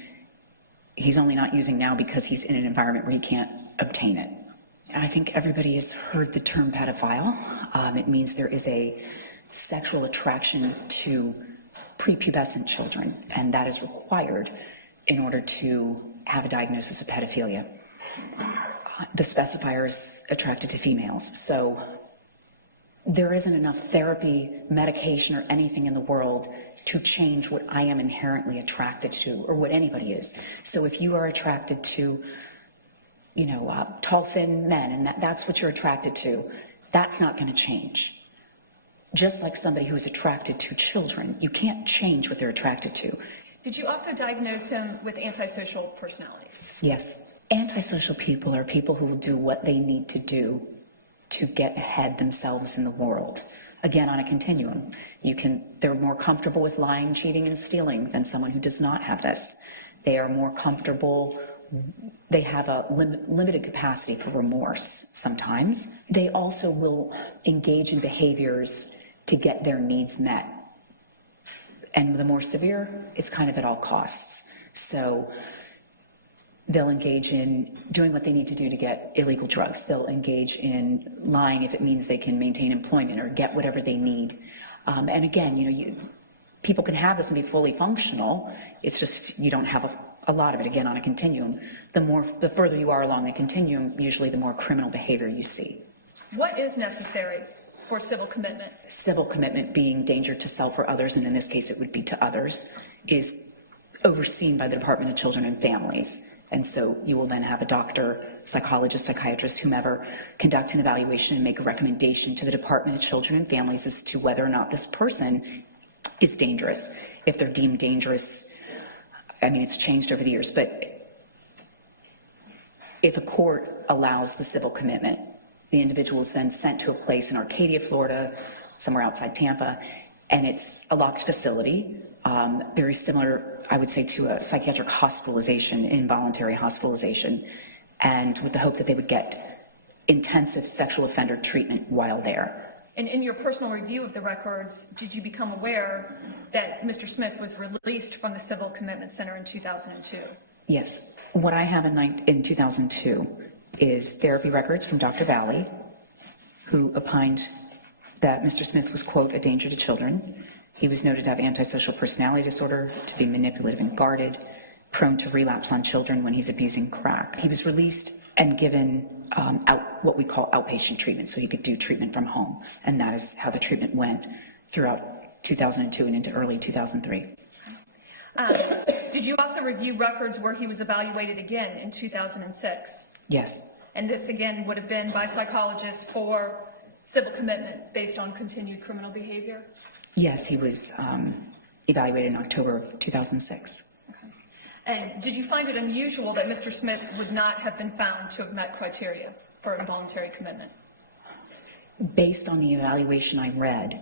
he's only not using now because he's in an environment where he can't obtain it. I think everybody has heard the term pedophile. It means there is a sexual attraction to prepubescent children, and that is required in order to have a diagnosis of pedophilia. The specifier is attracted to females, so there isn't enough therapy, medication, or anything in the world to change what I am inherently attracted to, or what anybody is. So if you are attracted to tall, thin men, and that's what you're attracted to, that's not going to change. Just like somebody who's attracted to children, you can't change what they're attracted to. Did you also diagnose him with antisocial personality? Yes. Antisocial people are people who will do what they need to do to get ahead themselves in the world. Again, on a continuum. They're more comfortable with lying, cheating, and stealing than someone who does not have this. They are more comfortable. They have a limited capacity for remorse sometimes. They also will engage in behaviors to get their needs met. And the more severe, it's kind of at all costs. So they'll engage in doing what they need to do to get illegal drugs. They'll engage in lying if it means they can maintain employment or get whatever they need. And again, people can have this and be fully functional. It's just you don't have a lot of it, again, on a continuum. The further you are along the continuum, usually the more criminal behavior you see. What is necessary for civil commitment? Civil commitment being danger to self or others, and in this case it would be to others, is overseen by the Department of Children and Families. And so you will then have a doctor, psychologist, psychiatrist, whomever, conduct an evaluation and make a recommendation to the Department of Children and Families as to whether or not this person is dangerous. If they're deemed dangerous, it's changed over the years, but if a court allows the civil commitment, the individual is then sent to a place in Arcadia, Florida, somewhere outside Tampa, and it's a locked facility, very similar, I would say, to a psychiatric hospitalization, involuntary hospitalization, and with the hope that they would get intensive sexual offender treatment while there. And in your personal review of the records, did you become aware that Mr. Smith was released from the Civil Commitment Center in 2002? Yes. What I have in 2002 is therapy records from Dr. Valley, who opined that Mr. Smith was, quote, a danger to children. He was noted to have antisocial personality disorder, to be manipulative and guarded, prone to relapse on children when he's abusing crack. He was released and given what we call outpatient treatment, so he could do treatment from home. And that is how the treatment went throughout 2002 and into early 2003. Did you also review records where he was evaluated again in 2006? Yes. And this again would have been by psychologists for civil commitment based on continued criminal behavior? Yes, he was evaluated in October of 2006. And did you find it unusual that Mr. Smith would not have been found to have met criteria for involuntary commitment? Based on the evaluation I read,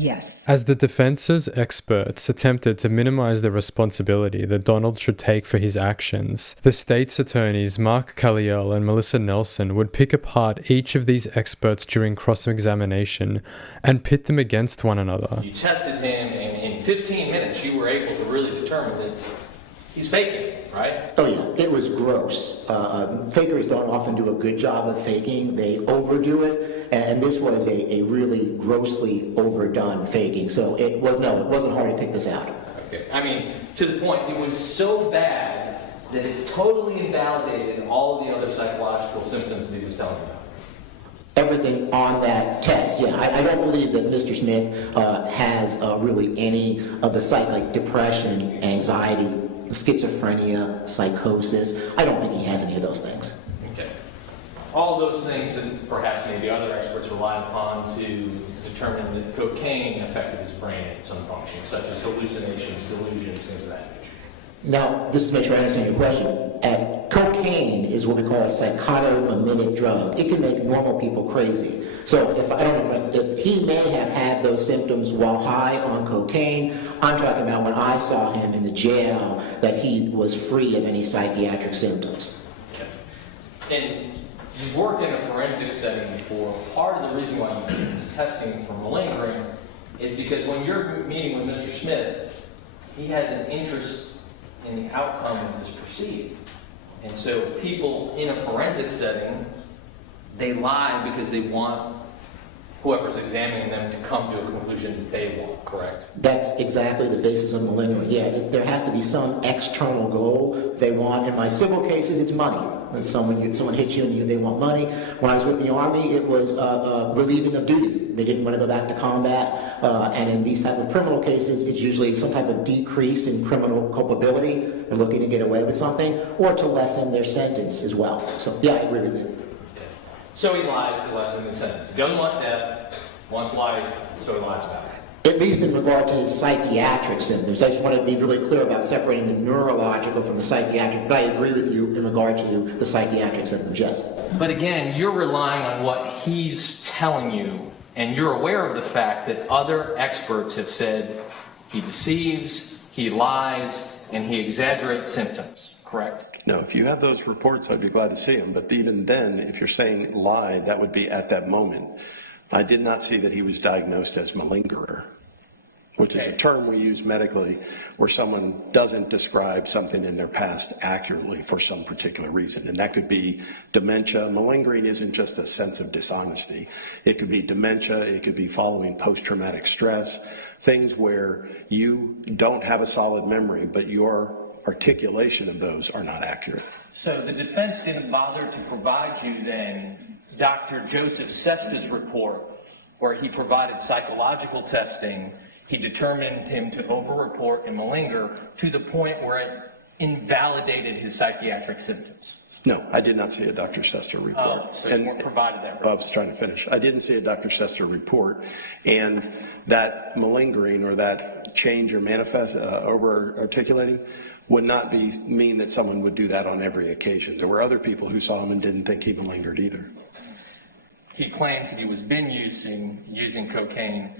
Yes. As the defense's experts attempted to minimize the responsibility that Donald should take for his actions, the state's attorneys Mark Kalliel and Melissa Nelson would pick apart each of these experts during cross-examination and pit them against one another. You tested him, and in 15 minutes you were able to really determine that he's faking, right? Oh yeah, it was gross. Fakers don't often do a good job of faking. They overdo it. And this was a really grossly overdone faking. So it wasn't hard to pick this out. Okay. I mean, to the point, it was so bad that it totally invalidated all of the other psychological symptoms that he was telling you about. Everything on that test, yeah. I don't believe that Mr. Smith has really any of the like depression, anxiety, schizophrenia, psychosis. I don't think he has any of those things. All those things that perhaps maybe other experts relied upon to determine that cocaine affected his brain in some function, such as hallucinations, delusions, things of that nature. Now, just to make sure I understand your question, cocaine is what we call a psychotomimetic drug. It can make normal people crazy. So if he may have had those symptoms while high on cocaine, I'm talking about when I saw him in the jail that he was free of any psychiatric symptoms. Okay. And you've worked in a forensic setting before. Part of the reason why you do this testing for malingering is because when you're meeting with Mr. Smith, he has an interest in the outcome of this proceeding. And so people in a forensic setting, they lie because they want whoever's examining them to come to a conclusion that they want, correct? That's exactly the basis of malingering. Yeah, there has to be some external goal they want. In my civil cases, it's money. When someone hits you and they want money. When I was with the Army, it was relieving of duty. They didn't want to go back to combat. And in these type of criminal cases, it's usually some type of decrease in criminal culpability. They're looking to get away with something, or to lessen their sentence as well. So yeah, I agree with you. So he lies to lessen the sentence. He doesn't want death, wants life, so he lies about it. At least in regard to his psychiatric symptoms. I just want to be really clear about separating the neurological from the psychiatric, but I agree with you in regard to the psychiatric symptoms, yes. But again, you're relying on what he's telling you, and you're aware of the fact that other experts have said he deceives, he lies, and he exaggerates symptoms, correct? No, if you have those reports, I'd be glad to see them. But even then, if you're saying lied, that would be at that moment. I did not see that he was diagnosed as malingerer, which is a term we use medically where someone doesn't describe something in their past accurately for some particular reason. And that could be dementia. Malingering isn't just a sense of dishonesty. It could be dementia. It could be following post-traumatic stress, things where you don't have a solid memory, but your articulation of those are not accurate. So the defense didn't bother to provide you then Dr. Joseph Sesta's report where he provided psychological testing. He determined him to over-report and malinger to the point where it invalidated his psychiatric symptoms. No, I did not see a Dr. Sesta report. Oh, so you weren't provided that report. I was trying to finish. I didn't see a Dr. Sesta report, and that malingering or that change or manifest over-articulating would not mean that someone would do that on every occasion. There were other people who saw him and didn't think he malingered either. He claims that he was using cocaine,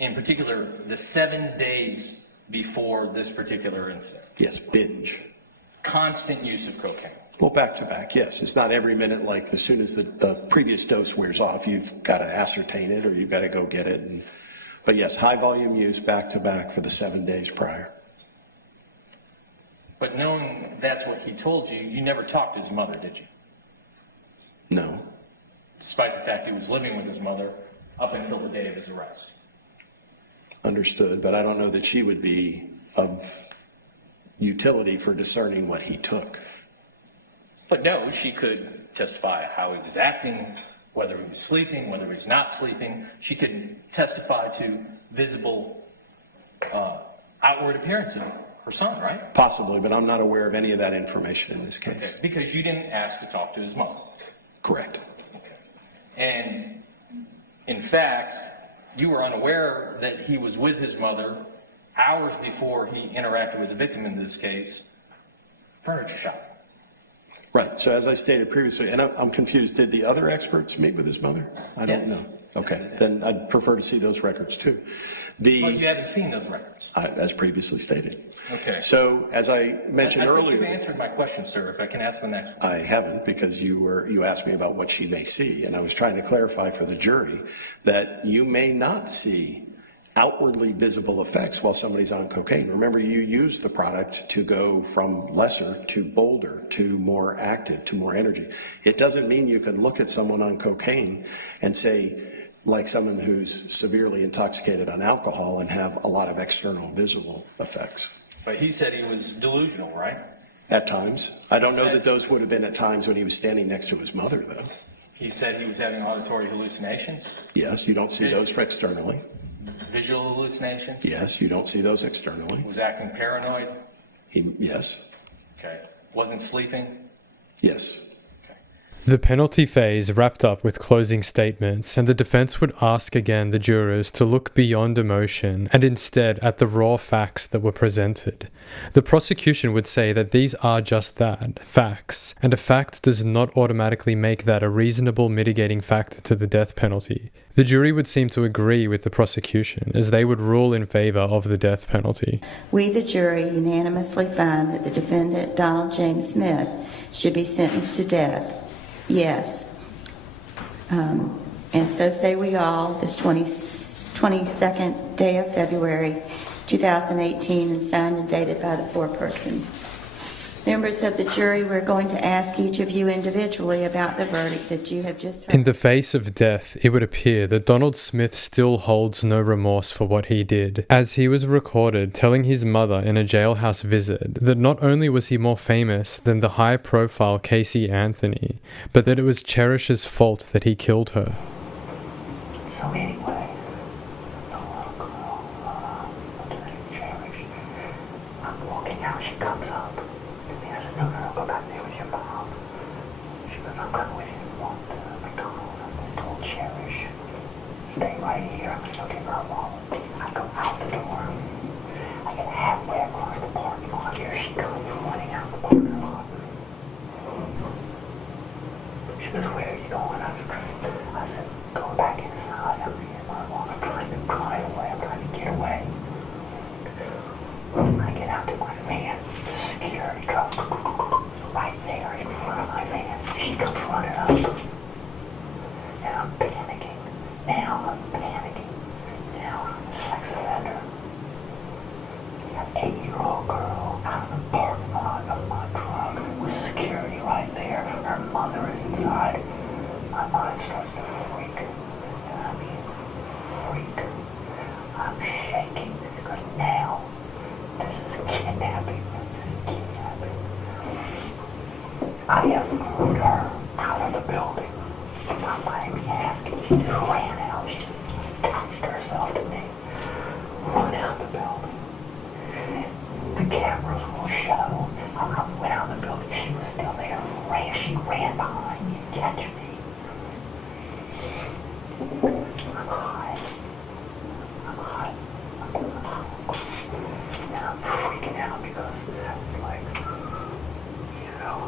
in particular the 7 days before this particular incident. Yes, binge. Constant use of cocaine. Well, back to back, yes. It's not every minute, like as soon as the previous dose wears off, you've got to ascertain it or you've got to go get it. But yes, high volume use back to back for the 7 days prior. But knowing that's what he told you, you never talked to his mother, did you? No. Despite the fact he was living with his mother up until the day of his arrest. Understood, but I don't know that she would be of utility for discerning what he took. But no, she could testify how he was acting, whether he was sleeping, whether he was not sleeping. She could testify to visible outward appearance of her son, right? Possibly, but I'm not aware of any of that information in this case. Okay, because you didn't ask to talk to his mother. Correct. Okay. And in fact, you were unaware that he was with his mother hours before he interacted with the victim in this case, furniture shopping. Right. So as I stated previously, and I'm confused, did the other experts meet with his mother? I don't know. Okay, then I'd prefer to see those records too. But you haven't seen those records. As previously stated. Okay. So, as I mentioned I think earlier. you've answered my question, sir. If I can ask the next one. I haven't, because you asked me about what she may see, and I was trying to clarify for the jury that you may not see outwardly visible effects while somebody's on cocaine. Remember, you use the product to go from lesser to bolder, to more active, to more energy. It doesn't mean you can look at someone on cocaine and say, like someone who's severely intoxicated on alcohol, and have a lot of external visible effects. But he said he was delusional, right? At times. I don't know that those would have been at times when he was standing next to his mother, though. He said he was having auditory hallucinations? Yes, you don't see those externally. Visual hallucinations? Yes, you don't see those externally. Was acting paranoid? Yes. Okay. Wasn't sleeping? Yes. The penalty phase wrapped up with closing statements, and the defense would ask again the jurors to look beyond emotion and instead at the raw facts that were presented. The prosecution would say that these are just that, facts, and a fact does not automatically make that a reasonable mitigating factor to the death penalty. The jury would seem to agree with the prosecution, as they would rule in favor of the death penalty. We, the jury, unanimously find that the defendant, Donald James Smith, should be sentenced to death. Yes. And so say we all, this 22nd day of February, 2018, and signed and dated by the foreperson. Members of the jury, we're going to ask each of you individually about the verdict that you have just heard. In the face of death, it would appear that Donald Smith still holds no remorse for what he did, as he was recorded telling his mother in a jailhouse visit that not only was he more famous than the high-profile Casey Anthony, but that it was Cherish's fault that he killed her. So anyway, the little girl, what's her name, Cherish, I'm walking out, she comes up. I said, no, go back there with your mom. She goes, I'm going with you to McDonald's. I told Cherish, stay right here, I'm going to go get her wallet. I go out the door. I get halfway across the parking lot. Here she comes running out the parking lot. She goes, where are you going? I said, go back inside. I'm in my lawn. I'm trying to drive away. I'm trying to get away. I get out to my van. The security truck right there in front of my van. She comes running up. And I'm panicking. Now I'm panicking. Now I'm a sex offender. An 8-year-old girl out of the parking lot of my truck with security right there. Her mother is inside. My mind starts to freak. And I mean, freak. I'm shaking because now this is kidnapping. I have moved her out of the building. She's not letting me ask it. She just ran out. She attached herself to me. Run out the building. The cameras will show. I went out the building. She was still there. She ran behind me to catch me. I'm high. And I'm freaking out because it's like, you know,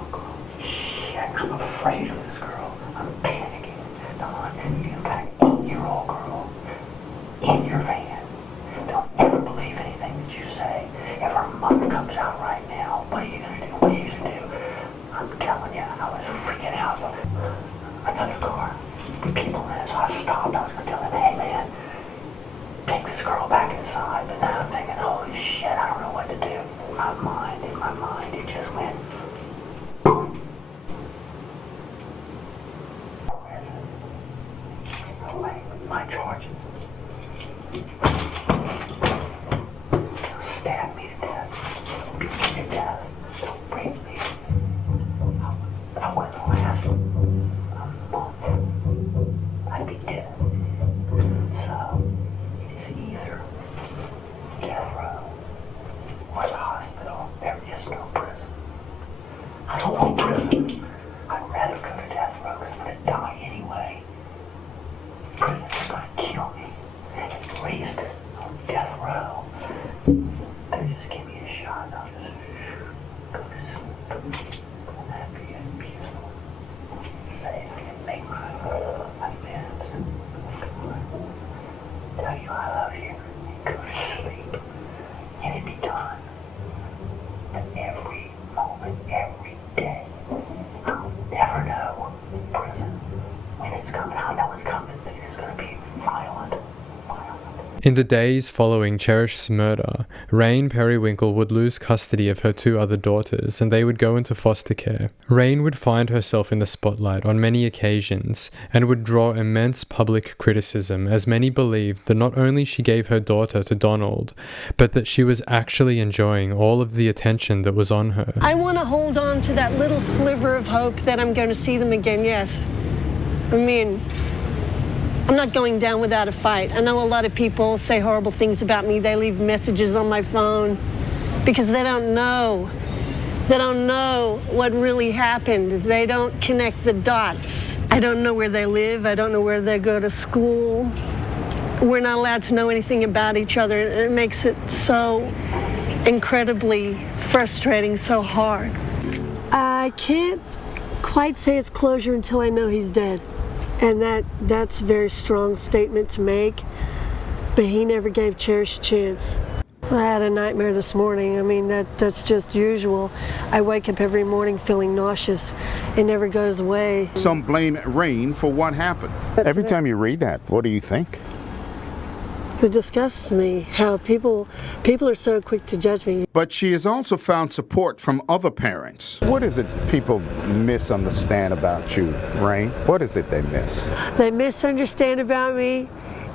shit, I'm afraid of this girl. I'm panicking. Don, you've got an 8-year-old girl in your van. Don't ever believe anything that you say. If her mother comes out right now, what are you going to do? What are you going to do? I'm telling you, I was freaking out. Another car with people in it, so I stopped. I was going to tell them, hey man, take this girl back inside. But now I'm thinking, holy shit, I don't know what to do. In my mind, it just went. Prison. Away with my charges. Stab me to death. Beat me to death. Don't rape me. I wouldn't last a month. I'd be dead. So, it is either death row or the hospital. There is no prison. tell you I love you, and go to sleep, and it'd be done. But every moment, every day, I'll never know in prison when it's coming. I know it's coming, but it's going to be violent. In the days following Cherish's murder, Rayne Perrywinkle would lose custody of her 2 other daughters and they would go into foster care. Rayne would find herself in the spotlight on many occasions and would draw immense public criticism, as many believed that not only she gave her daughter to Donald, but that she was actually enjoying all of the attention that was on her. I want to hold on to that little sliver of hope that I'm going to see them again, yes. I mean, I'm not going down without a fight. I know a lot of people say horrible things about me. They leave messages on my phone because they don't know. They don't know what really happened. They don't connect the dots. I don't know where they live. I don't know where they go to school. We're not allowed to know anything about each other. It makes it so incredibly frustrating, so hard. I can't quite say it's closure until I know he's dead. And that's a very strong statement to make, but he never gave Cherish a chance. I had a nightmare this morning. I mean, that's just usual. I wake up every morning feeling nauseous. It never goes away. Some blame Rayne for what happened. Every time you read that, what do you think? It disgusts me how people are so quick to judge me. But she has also found support from other parents. What is it people misunderstand about you, Rayne? What is it they miss? They misunderstand about me.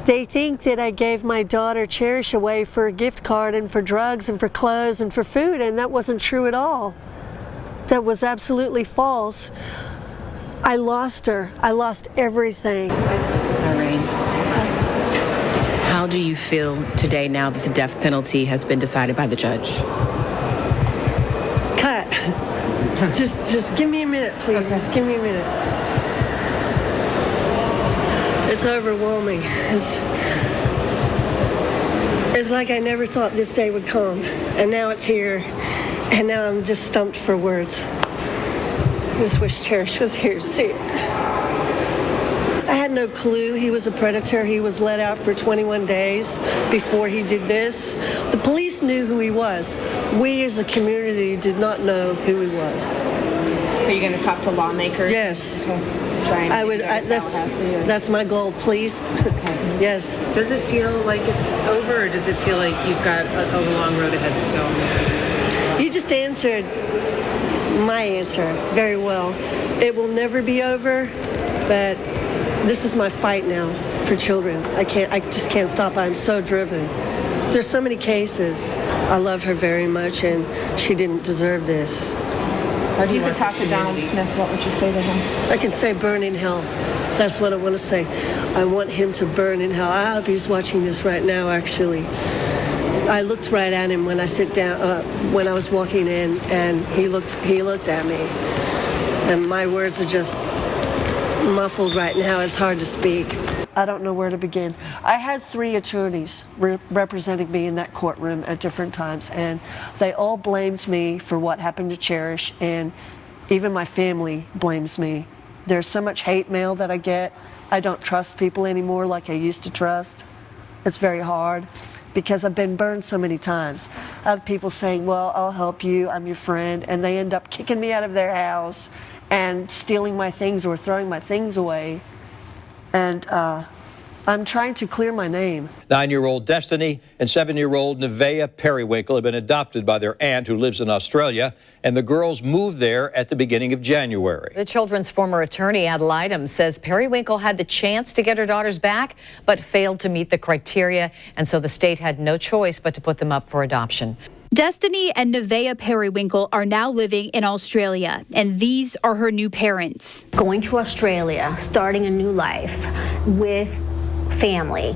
They think that I gave my daughter Cherish away for a gift card and for drugs and for clothes and for food, and that wasn't true at all. That was absolutely false. I lost her. I lost everything. Rayne, how do you feel today now that the death penalty has been decided by the judge? Cut. Just give me a minute, please. Okay. Just give me a minute. It's overwhelming. It's like I never thought this day would come, and now it's here, and now I'm just stumped for words. I just wish Cherish was here to see it. I had no clue he was a predator. He was let out for 21 days before he did this. The police knew who he was. We as a community did not know who he was. So you're going to talk to lawmakers? Yes. I would. That's my goal, please. Okay. Yes. Does it feel like it's over, or does it feel like you've got a long road ahead still? You just answered my answer very well. It will never be over, but this is my fight now for children. I just can't stop. I'm so driven. There's so many cases. I love her very much, and she didn't deserve this. If you could talk to Donald Smith, what would you say to him? I can say burn in hell. That's what I want to say. I want him to burn in hell. I hope he's watching this right now, actually. I looked right at him when I sit down, when I was walking in, and he looked at me. And my words are just muffled right now. It's hard to speak. I don't know where to begin. I had 3 attorneys representing me in that courtroom at different times, and they all blamed me for what happened to Cherish, and even my family blames me. There's so much hate mail that I get. I don't trust people anymore like I used to trust. It's very hard because I've been burned so many times. I have people saying, well, I'll help you, I'm your friend, and they end up kicking me out of their house and stealing my things or throwing my things away. And I'm trying to clear my name. 9-year-old Destiny and 7-year-old Nevaeh Perrywinkle have been adopted by their aunt who lives in Australia, and the girls moved there at the beginning of January. The children's former attorney, Adelaide, says Perrywinkle had the chance to get her daughters back, but failed to meet the criteria, and so the state had no choice but to put them up for adoption. Destiny and Nevaeh Perrywinkle are now living in Australia, and these are her new parents. Going to Australia, starting a new life with family,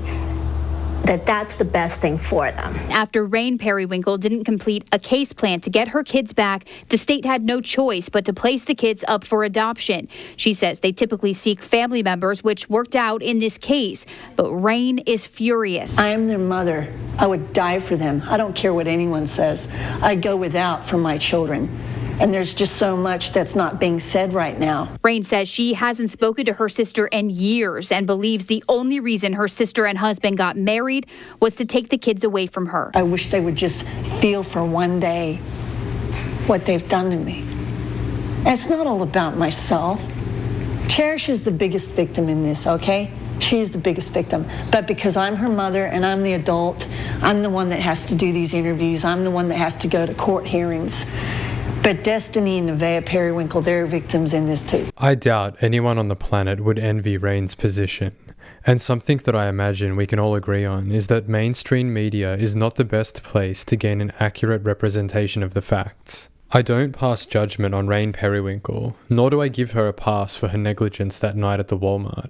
that's the best thing for them. After Rayne Perrywinkle didn't complete a case plan to get her kids back, the state had no choice but to place the kids up for adoption. She says they typically seek family members, which worked out in this case. But Rayne is furious. I am their mother. I would die for them. I don't care what anyone says. I go without for my children. And there's just so much that's not being said right now. Rayne says she hasn't spoken to her sister in years and believes the only reason her sister and husband got married was to take the kids away from her. I wish they would just feel for one day what they've done to me. And it's not all about myself. Cherish is the biggest victim in this, okay? She is the biggest victim. But because I'm her mother and I'm the adult, I'm the one that has to do these interviews. I'm the one that has to go to court hearings. But Destiny and Nevaeh Perrywinkle, they're victims in this too. I doubt anyone on the planet would envy Rayne's position. And something that I imagine we can all agree on is that mainstream media is not the best place to gain an accurate representation of the facts. I don't pass judgment on Rayne Perrywinkle, nor do I give her a pass for her negligence that night at the Walmart.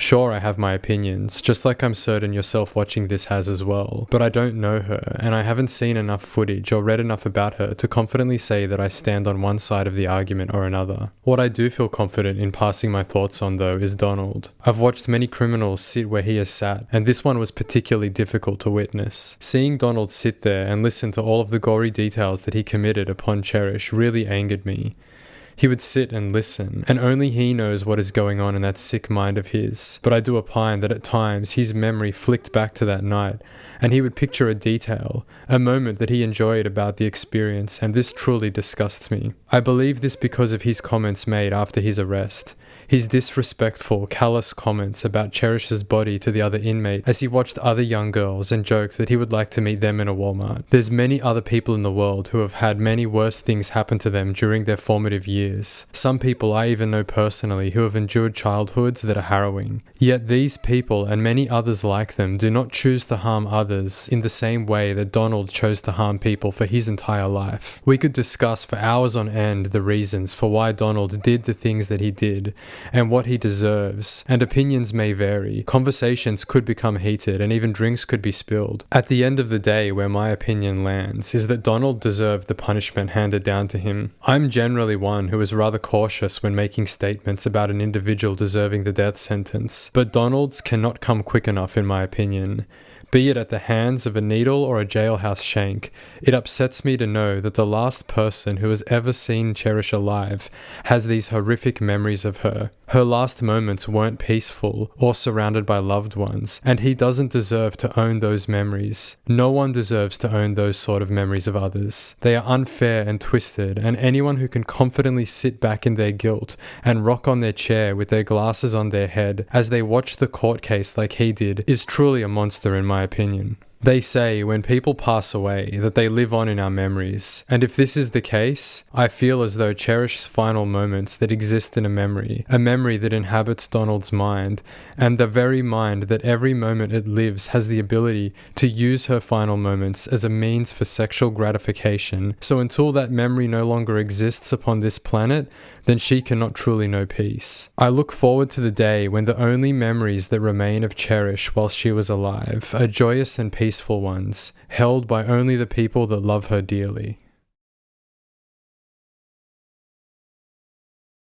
Sure, I have my opinions, just like I'm certain yourself watching this has as well, but I don't know her, and I haven't seen enough footage or read enough about her to confidently say that I stand on one side of the argument or another. What I do feel confident in passing my thoughts on, though, is Donald. I've watched many criminals sit where he has sat, and this one was particularly difficult to witness. Seeing Donald sit there and listen to all of the gory details that he committed upon Cherish really angered me. He would sit and listen, and only he knows what is going on in that sick mind of his. But I do opine that at times his memory flicked back to that night, and he would picture a detail, a moment that he enjoyed about the experience, and this truly disgusts me. I believe this because of his comments made after his arrest. His disrespectful, callous comments about Cherish's body to the other inmate as he watched other young girls and joked that he would like to meet them in a Walmart. There's many other people in the world who have had many worse things happen to them during their formative years. Some people I even know personally who have endured childhoods that are harrowing. Yet these people and many others like them do not choose to harm others in the same way that Donald chose to harm people for his entire life. We could discuss for hours on end the reasons for why Donald did the things that he did, and what he deserves, and opinions may vary. Conversations could become heated, and even drinks could be spilled. At the end of the day, where my opinion lands is that Donald deserved the punishment handed down to him. I'm generally one who is rather cautious when making statements about an individual deserving the death sentence, but Donald's cannot come quick enough in my opinion. Be it at the hands of a needle or a jailhouse shank, it upsets me to know that the last person who has ever seen Cherish alive has these horrific memories of her. Her last moments weren't peaceful or surrounded by loved ones, and he doesn't deserve to own those memories. No one deserves to own those sort of memories of others. They are unfair and twisted, and anyone who can confidently sit back in their guilt and rock on their chair with their glasses on their head as they watch the court case like he did is truly a monster in my opinion. They say when people pass away that they live on in our memories, and if this is the case, I feel as though Cherish's final moments that exist in a memory that inhabits Donald's mind, and the very mind that every moment it lives has the ability to use her final moments as a means for sexual gratification. So until that memory no longer exists upon this planet, then she cannot truly know peace. I look forward to the day when the only memories that remain of Cherish while she was alive are joyous and peaceful ones, held by only the people that love her dearly.